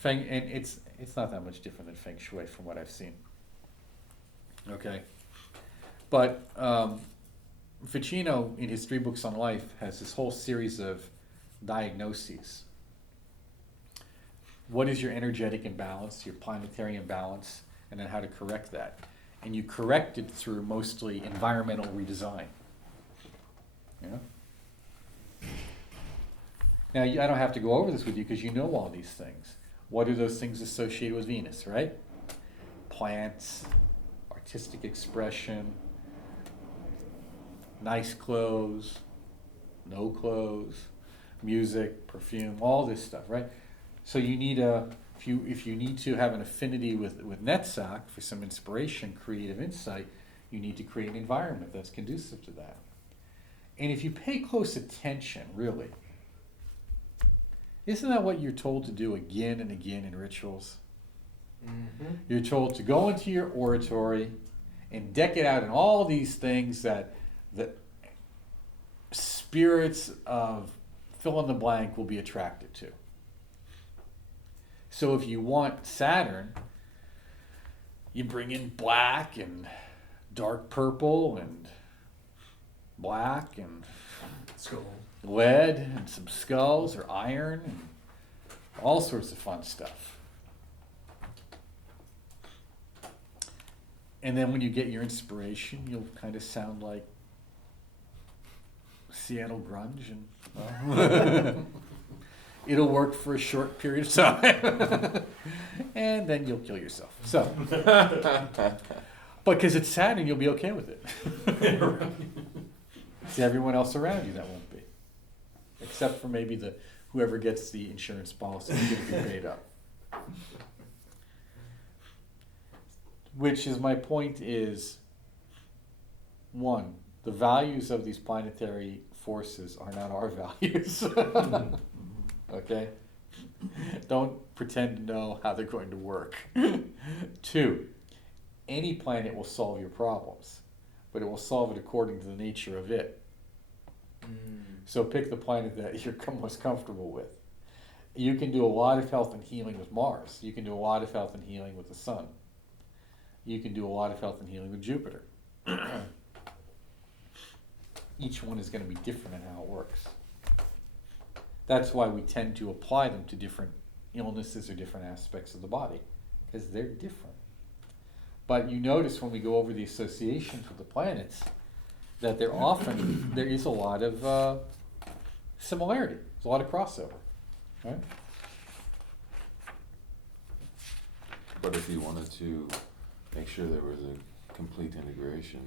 And it's not that much different than Feng Shui from what I've seen. Okay? But Ficino, in his 3 books on life, has this whole series of diagnoses. What is your energetic imbalance, your planetary imbalance, and then how to correct that. And you correct it through mostly environmental redesign. Now, I don't have to go over this with you because you know all these things. What are those things associated with Venus, right? Plants, artistic expression, nice clothes, no clothes, music, perfume, all this stuff, right? So you need if you need to have an affinity with Netzach for some inspiration, creative insight, you need to create an environment that's conducive to that. And if you pay close attention, really, isn't that what you're told to do again and again in rituals? Mm-hmm. You're told to go into your oratory and deck it out in all these things that the spirits of fill in the blank will be attracted to. So if you want Saturn, you bring in black and dark purple and black and Skull. lead and some skulls or iron and all sorts of fun stuff. And then when you get your inspiration, you'll kind of sound like Seattle grunge, and well, it'll work for a short period of time, and then you'll kill yourself. So, but because it's Saturn, you'll be okay with it. See, everyone else around you, that won't be. except for maybe whoever gets the insurance policy is going to be paid up. Which is my point is, one, the values of these planetary forces are not our values. Okay? Don't pretend to know how they're going to work. Two, any planet will solve your problems, but it will solve it according to the nature of it. So pick the planet that you're most comfortable with. You can do a lot of health and healing with Mars. You can do a lot of health and healing with the Sun. You can do a lot of health and healing with Jupiter. Each one is going to be different in how it works. That's why we tend to apply them to different illnesses or different aspects of the body, because they're different. But you notice when we go over the associations with the planets, that there is a lot of similarity. There's a lot of crossover, right? But if you wanted to make sure there was a complete integration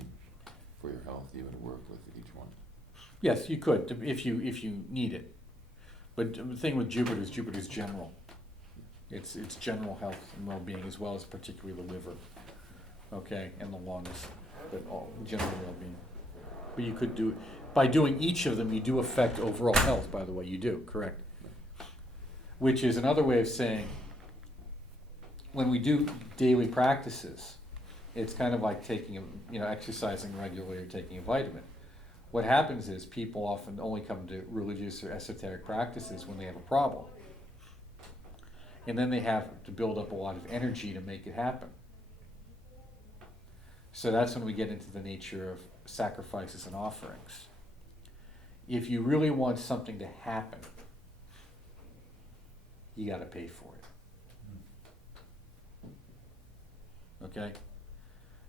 for your health, you would work with each one. Yes, you could, if you need it. But the thing with Jupiter's general. It's general health and well-being, as well as particularly the liver, okay, and the lungs, but all general well-being. But you could do, by doing each of them, you do affect overall health, by the way, you do, correct. Which is another way of saying, when we do daily practices, it's kind of like taking exercising regularly or taking a vitamin. What happens is people often only come to religious or esoteric practices when they have a problem. And then they have to build up a lot of energy to make it happen. So that's when we get into the nature of sacrifices and offerings. If you really want something to happen, you got to pay for it. Okay?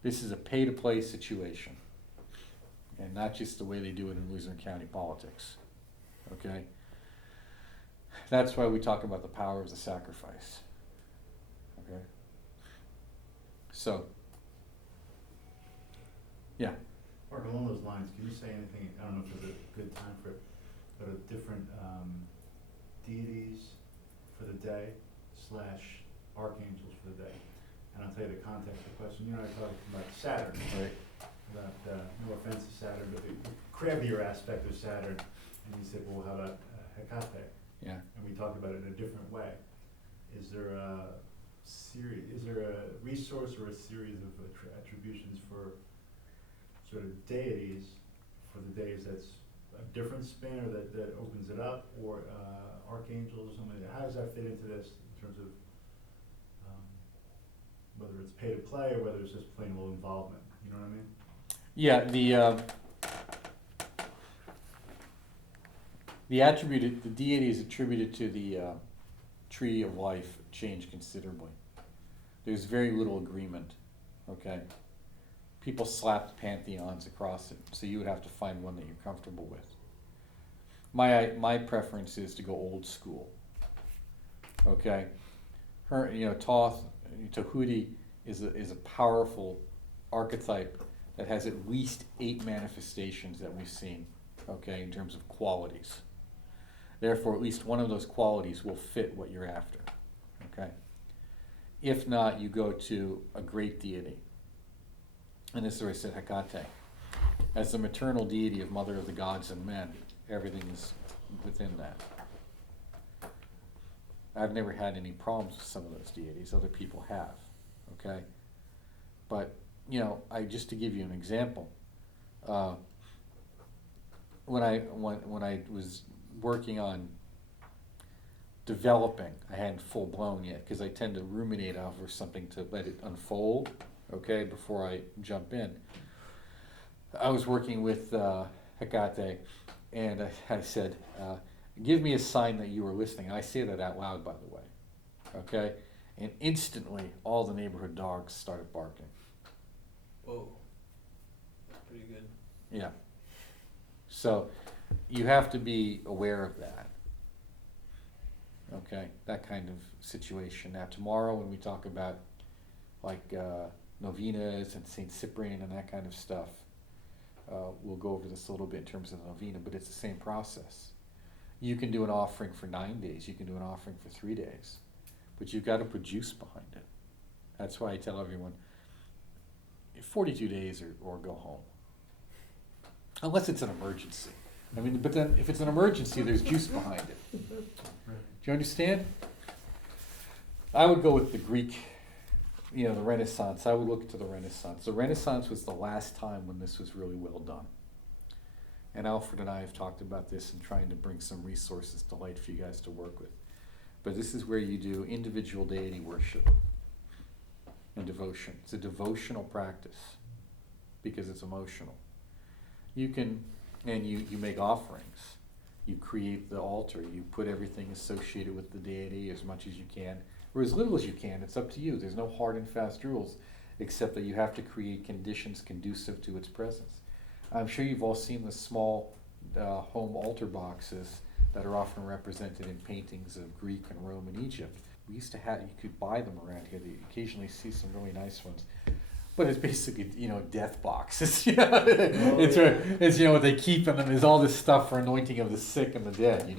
This is a pay-to-play situation, and not just the way they do it in Luzerne County politics. Okay? That's why we talk about the power of the sacrifice. Okay? So, yeah. Mark, along those lines, can you say anything, I don't know if there's a good time for it, but of different deities for the day / archangels for the day? And I'll tell you the context of the question. You know, I talked about Saturn, Right. about, no offense to Saturn, but the crabbier aspect of Saturn. And you said, well, how about Hecate? Yeah. And we talked about it in a different way. Is there a resource or a series of attributions for sort of deities for the days that's a different spin, or that opens it up, or archangels or something? How does that fit into this in terms of whether it's pay to play or whether it's just plain old involvement? You know what I mean? Yeah, the deity is attributed to the tree of life changed considerably. There's very little agreement, okay? People slapped pantheons across it, so you would have to find one that you're comfortable with. My preference is to go old school, okay? Thoth, Tahuti is a powerful archetype that has at least 8 manifestations that we've seen, okay, in terms of qualities. Therefore, at least one of those qualities will fit what you're after, okay? If not, you go to a great deity. And this is where I said Hecate. As the maternal deity of mother of the gods and men, everything is within that. I've never had any problems with some of those deities. Other people have, okay? But, just to give you an example, when I was working on developing, I hadn't full blown yet, because I tend to ruminate over something to let it unfold, okay, before I jump in. I was working with Hecate, and I said, give me a sign that you were listening. And I say that out loud, by the way, okay? And instantly, all the neighborhood dogs started barking. Whoa, that's pretty good. Yeah. So, you have to be aware of that. Okay, that kind of situation. Now, tomorrow when we talk about novenas and Saint Cyprian and that kind of stuff, we'll go over this a little bit in terms of the novena, but it's the same process. You can do an offering for 9 days, you can do an offering for 3 days, but you've got to put juice behind it. That's why I tell everyone, 42 days or go home. Unless it's an emergency. I mean, but then if it's an emergency, there's juice behind it. Do you understand? I would go with the Greek, the Renaissance. I would look to the Renaissance. The Renaissance was the last time when this was really well done. And Alfred and I have talked about this and trying to bring some resources to light for you guys to work with. But this is where you do individual deity worship and devotion. It's a devotional practice because it's emotional. You can, and you make offerings. You create the altar. You put everything associated with the deity as much as you can, or as little as you can. It's up to you. There's no hard and fast rules, except that you have to create conditions conducive to its presence. I'm sure you've all seen the small home altar boxes that are often represented in paintings of Greek and Rome and Egypt. We used to have, you could buy them around here. You occasionally see some really nice ones. But it's basically, death boxes. It's what they keep in them is all this stuff for anointing of the sick and the dead,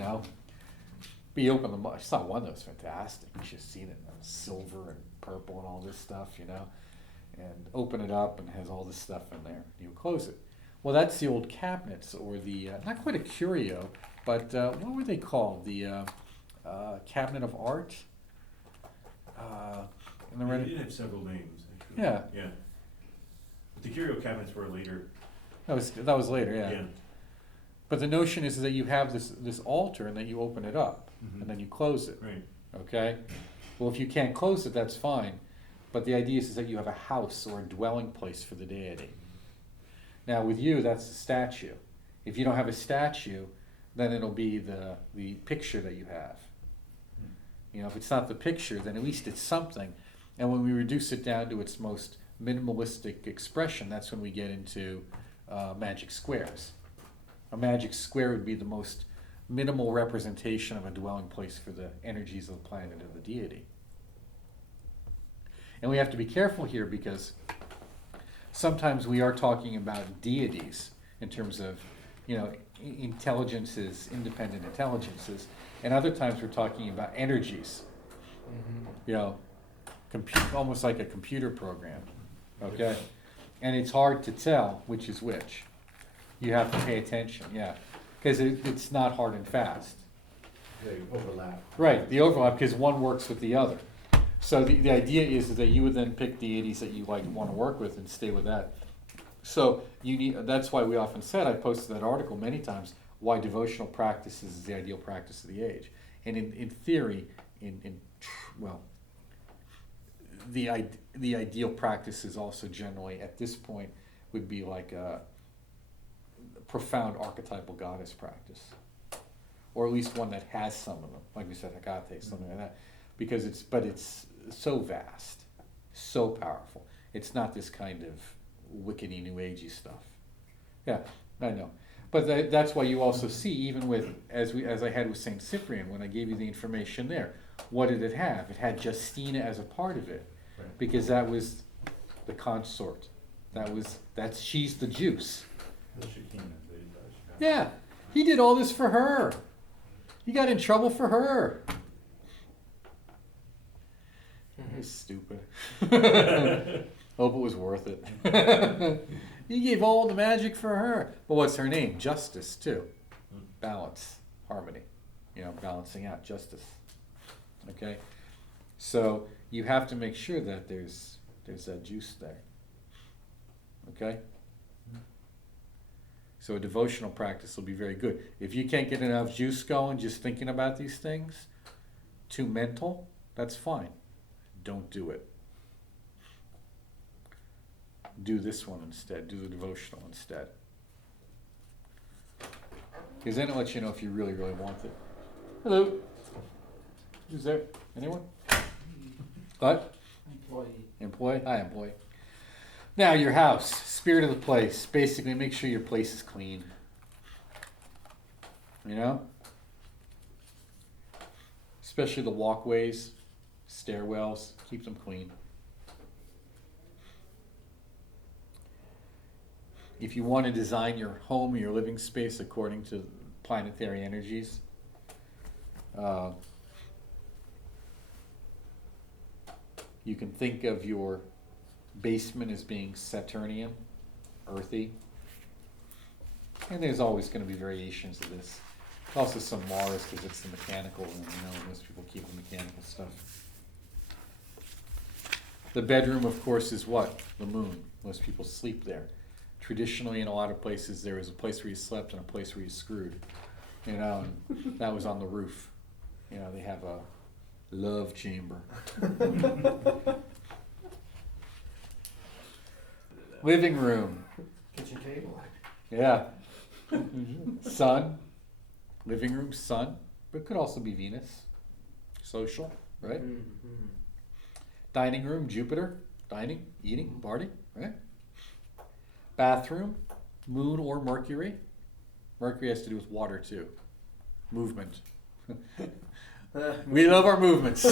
But you open them up, I saw one that was fantastic. You should have seen it. It was silver and purple and all this stuff, And open it up and it has all this stuff in there. You close it. Well, that's the old cabinets, or the, not quite a curio, but what were they called? The cabinet of art? It did have several names, actually. Yeah. Yeah. But the curio cabinets were later. That was later, yeah. But the notion is that you have this altar and that you open it up, Mhm. and then you close it. Right. Okay? Well, if you can't close it, that's fine. But the idea is that you have a house or a dwelling place for the deity. Now, with you, that's a statue. If you don't have a statue, then it'll be the picture that you have. If it's not the picture, then at least it's something. And when we reduce it down to its most minimalistic expression, that's when we get into magic squares. A magic square would be the most minimal representation of a dwelling place for the energies of the planet of the deity. And we have to be careful here because sometimes we are talking about deities in terms of, intelligences, independent intelligences, and other times we're talking about energies, almost like a computer program, okay? And it's hard to tell which is which. You have to pay attention, because it's not hard and fast. They overlap. Right, the overlap, because one works with the other. So the idea is that you would then pick deities that you want to work with and stay with that. So that's why we often said, I posted that article many times, why devotional practices is the ideal practice of the age. And in theory, the ideal practice is also generally, at this point, would be like a profound archetypal goddess practice. Or at least one that has some of them, like we said, Hecate, something like that. Because it's so vast, so powerful. It's not this kind of wickedy new agey stuff. Yeah, I know. But that's why you also see, even with, as I had with Saint Cyprian, when I gave you the information there, what did it have? It had Justina as a part of it, Right. because that was the consort. She's the juice. The Shekinah, Yeah, he did all this for her. He got in trouble for her. He's stupid. Hope it was worth it. He gave all the magic for her. But what's her name? Justice, too. Balance, harmony. Balancing out, justice. Okay? So you have to make sure that there's that juice there. Okay? So a devotional practice will be very good. If you can't get enough juice going just thinking about these things, too mental, that's fine. Don't do it. Do this one instead. Do the devotional instead. Because then it lets you know if you really, really want it. Hello. Who's there? Anyone? What? Employee? Hi, employee. Now, your house. Spirit of the place. Basically, make sure your place is clean. Especially the walkways, stairwells. Keep them clean. If you want to design your home or your living space according to planetary energies, Uh, you can think of your basement as being Saturnian, earthy. And there's always going to be variations of this. Also some Mars because it's the mechanical room, most people keep the mechanical stuff. The bedroom, of course, is what? The moon. Most people sleep there. Traditionally, in a lot of places, there was a place where you slept and a place where you screwed. And that was on the roof. They have a love chamber. Living room. Kitchen table. Yeah. Sun. Living room, sun. But it could also be Venus. Social, right? Mm-hmm. Dining room, Jupiter. Dining, eating, party, right? Bathroom, moon or Mercury. Mercury has to do with water too. Movement. We love our movements.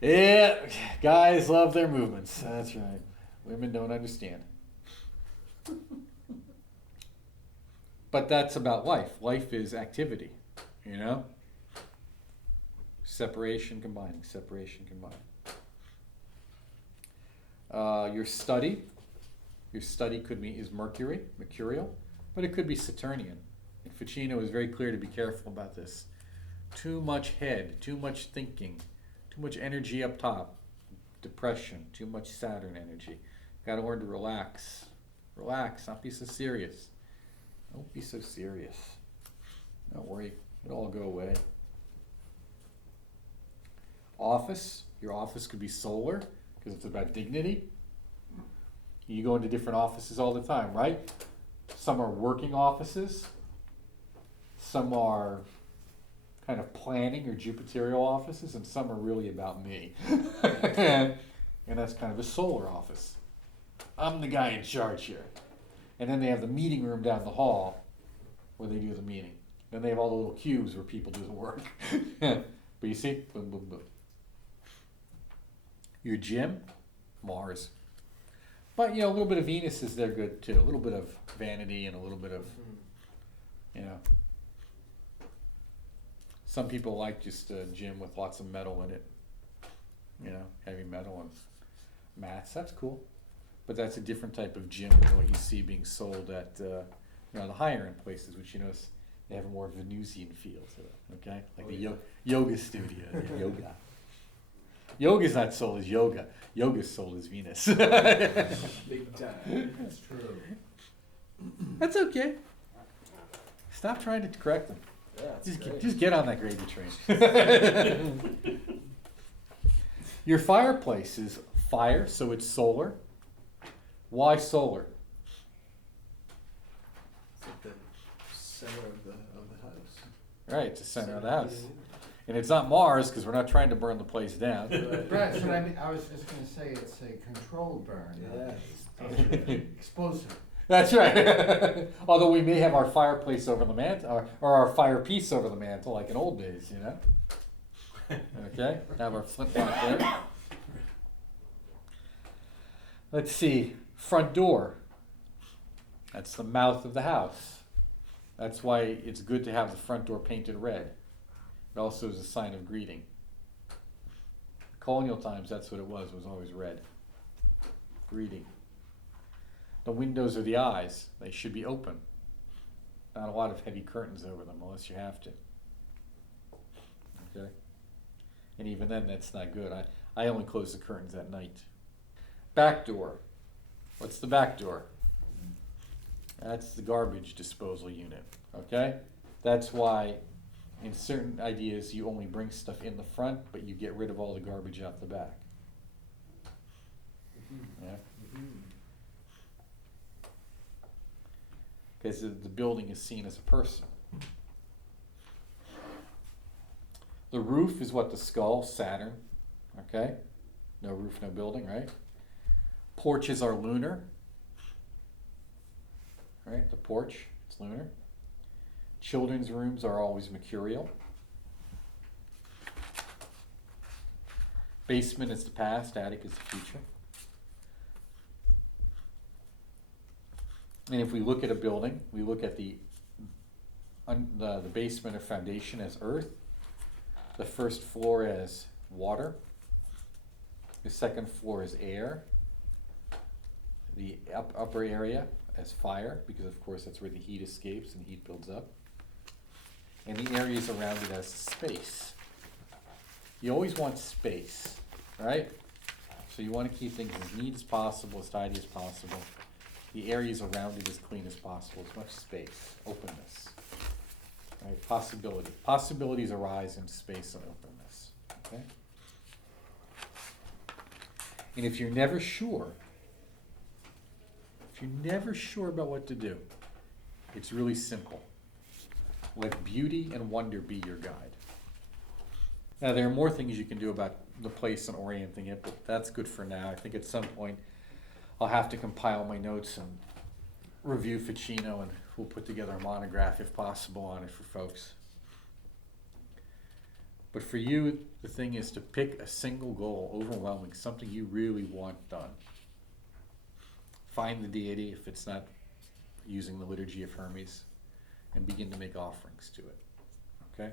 Yeah, guys love their movements. That's right. Women don't understand. But that's about life. Life is activity, Separation, combining, separation, combining. Your study is Mercury, mercurial, but it could be Saturnian. And Ficino is very clear to be careful about this. Too much head, too much thinking, too much energy up top, depression, too much Saturn energy. Got to learn to relax. Relax, not be so serious. Don't be so serious. Don't worry, it'll all go away. Office, your office could be solar, because it's about dignity. You go into different offices all the time, right? Some are working offices. Some are kind of planning or Jupiterial offices, and some are really about me. And that's kind of a solar office. I'm the guy in charge here. And then they have the meeting room down the hall where they do the meeting. Then they have all the little cubes where people do the work. But you see, boom, boom, boom. Your gym, Mars. But, a little bit of Venus is there good too. A little bit of vanity and a little bit of, some people like just a gym with lots of metal in it. Heavy metal and mats. That's cool. But that's a different type of gym than what you see being sold at, the higher end places, which they have a more Venusian feel to it. Okay, like yoga studio, yoga. Yoga's not sold as yoga. Yoga's sold as Venus. Big time. That's true. That's okay. Stop trying to correct them. Yeah, it's great. Just get on that gravy train. Your fireplace is fire, so it's solar. Why solar? It's at the center of the house. Right, it's the center of the house. And it's not Mars, because we're not trying to burn the place down. Right. Right, so I was just gonna say it's a controlled burn. Explosive. That's right. Although we may have our fireplace over the mantle, or our fire piece over the mantle, like in old days, Okay, have our flintlock there. Let's see, front door. That's the mouth of the house. That's why it's good to have the front door painted red. It also is a sign of greeting. Colonial times, that's what it was always red. Greeting. The windows are the eyes. They should be open. Not a lot of heavy curtains over them unless you have to. Okay? And even then, that's not good. I only close the curtains at night. Back door. What's the back door? That's the garbage disposal unit. Okay? That's why in certain ideas you only bring stuff in the front, but you get rid of all the garbage out the back. Yeah? Because the building is seen as a person. The roof is what? The skull, Saturn. Okay? No roof, no building, right? Porches are lunar. Right? The porch, it's lunar. Children's rooms are always mercurial. Basement is the past, attic is the future. And if we look at a building, we look at the the basement or foundation as earth, the first floor as water, the second floor is air, the upper area as fire, because of course that's where the heat escapes and heat builds up, and the areas around it as space. You always want space, right? So you want to keep things as neat as possible, as tidy as possible. The areas around it as clean as possible, as much space, openness, right? Possibility. Possibilities arise in space and openness, okay? And if you're never sure about what to do, it's really simple. Let beauty and wonder be your guide. Now, there are more things you can do about the place and orienting it, but that's good for now. I think at some point I'll have to compile my notes and review Ficino, and we'll put together a monograph, if possible, on it for folks. But for you, the thing is to pick a single goal, overwhelming, something you really want done. Find the deity, if it's not using the liturgy of Hermes, and begin to make offerings to it. Okay?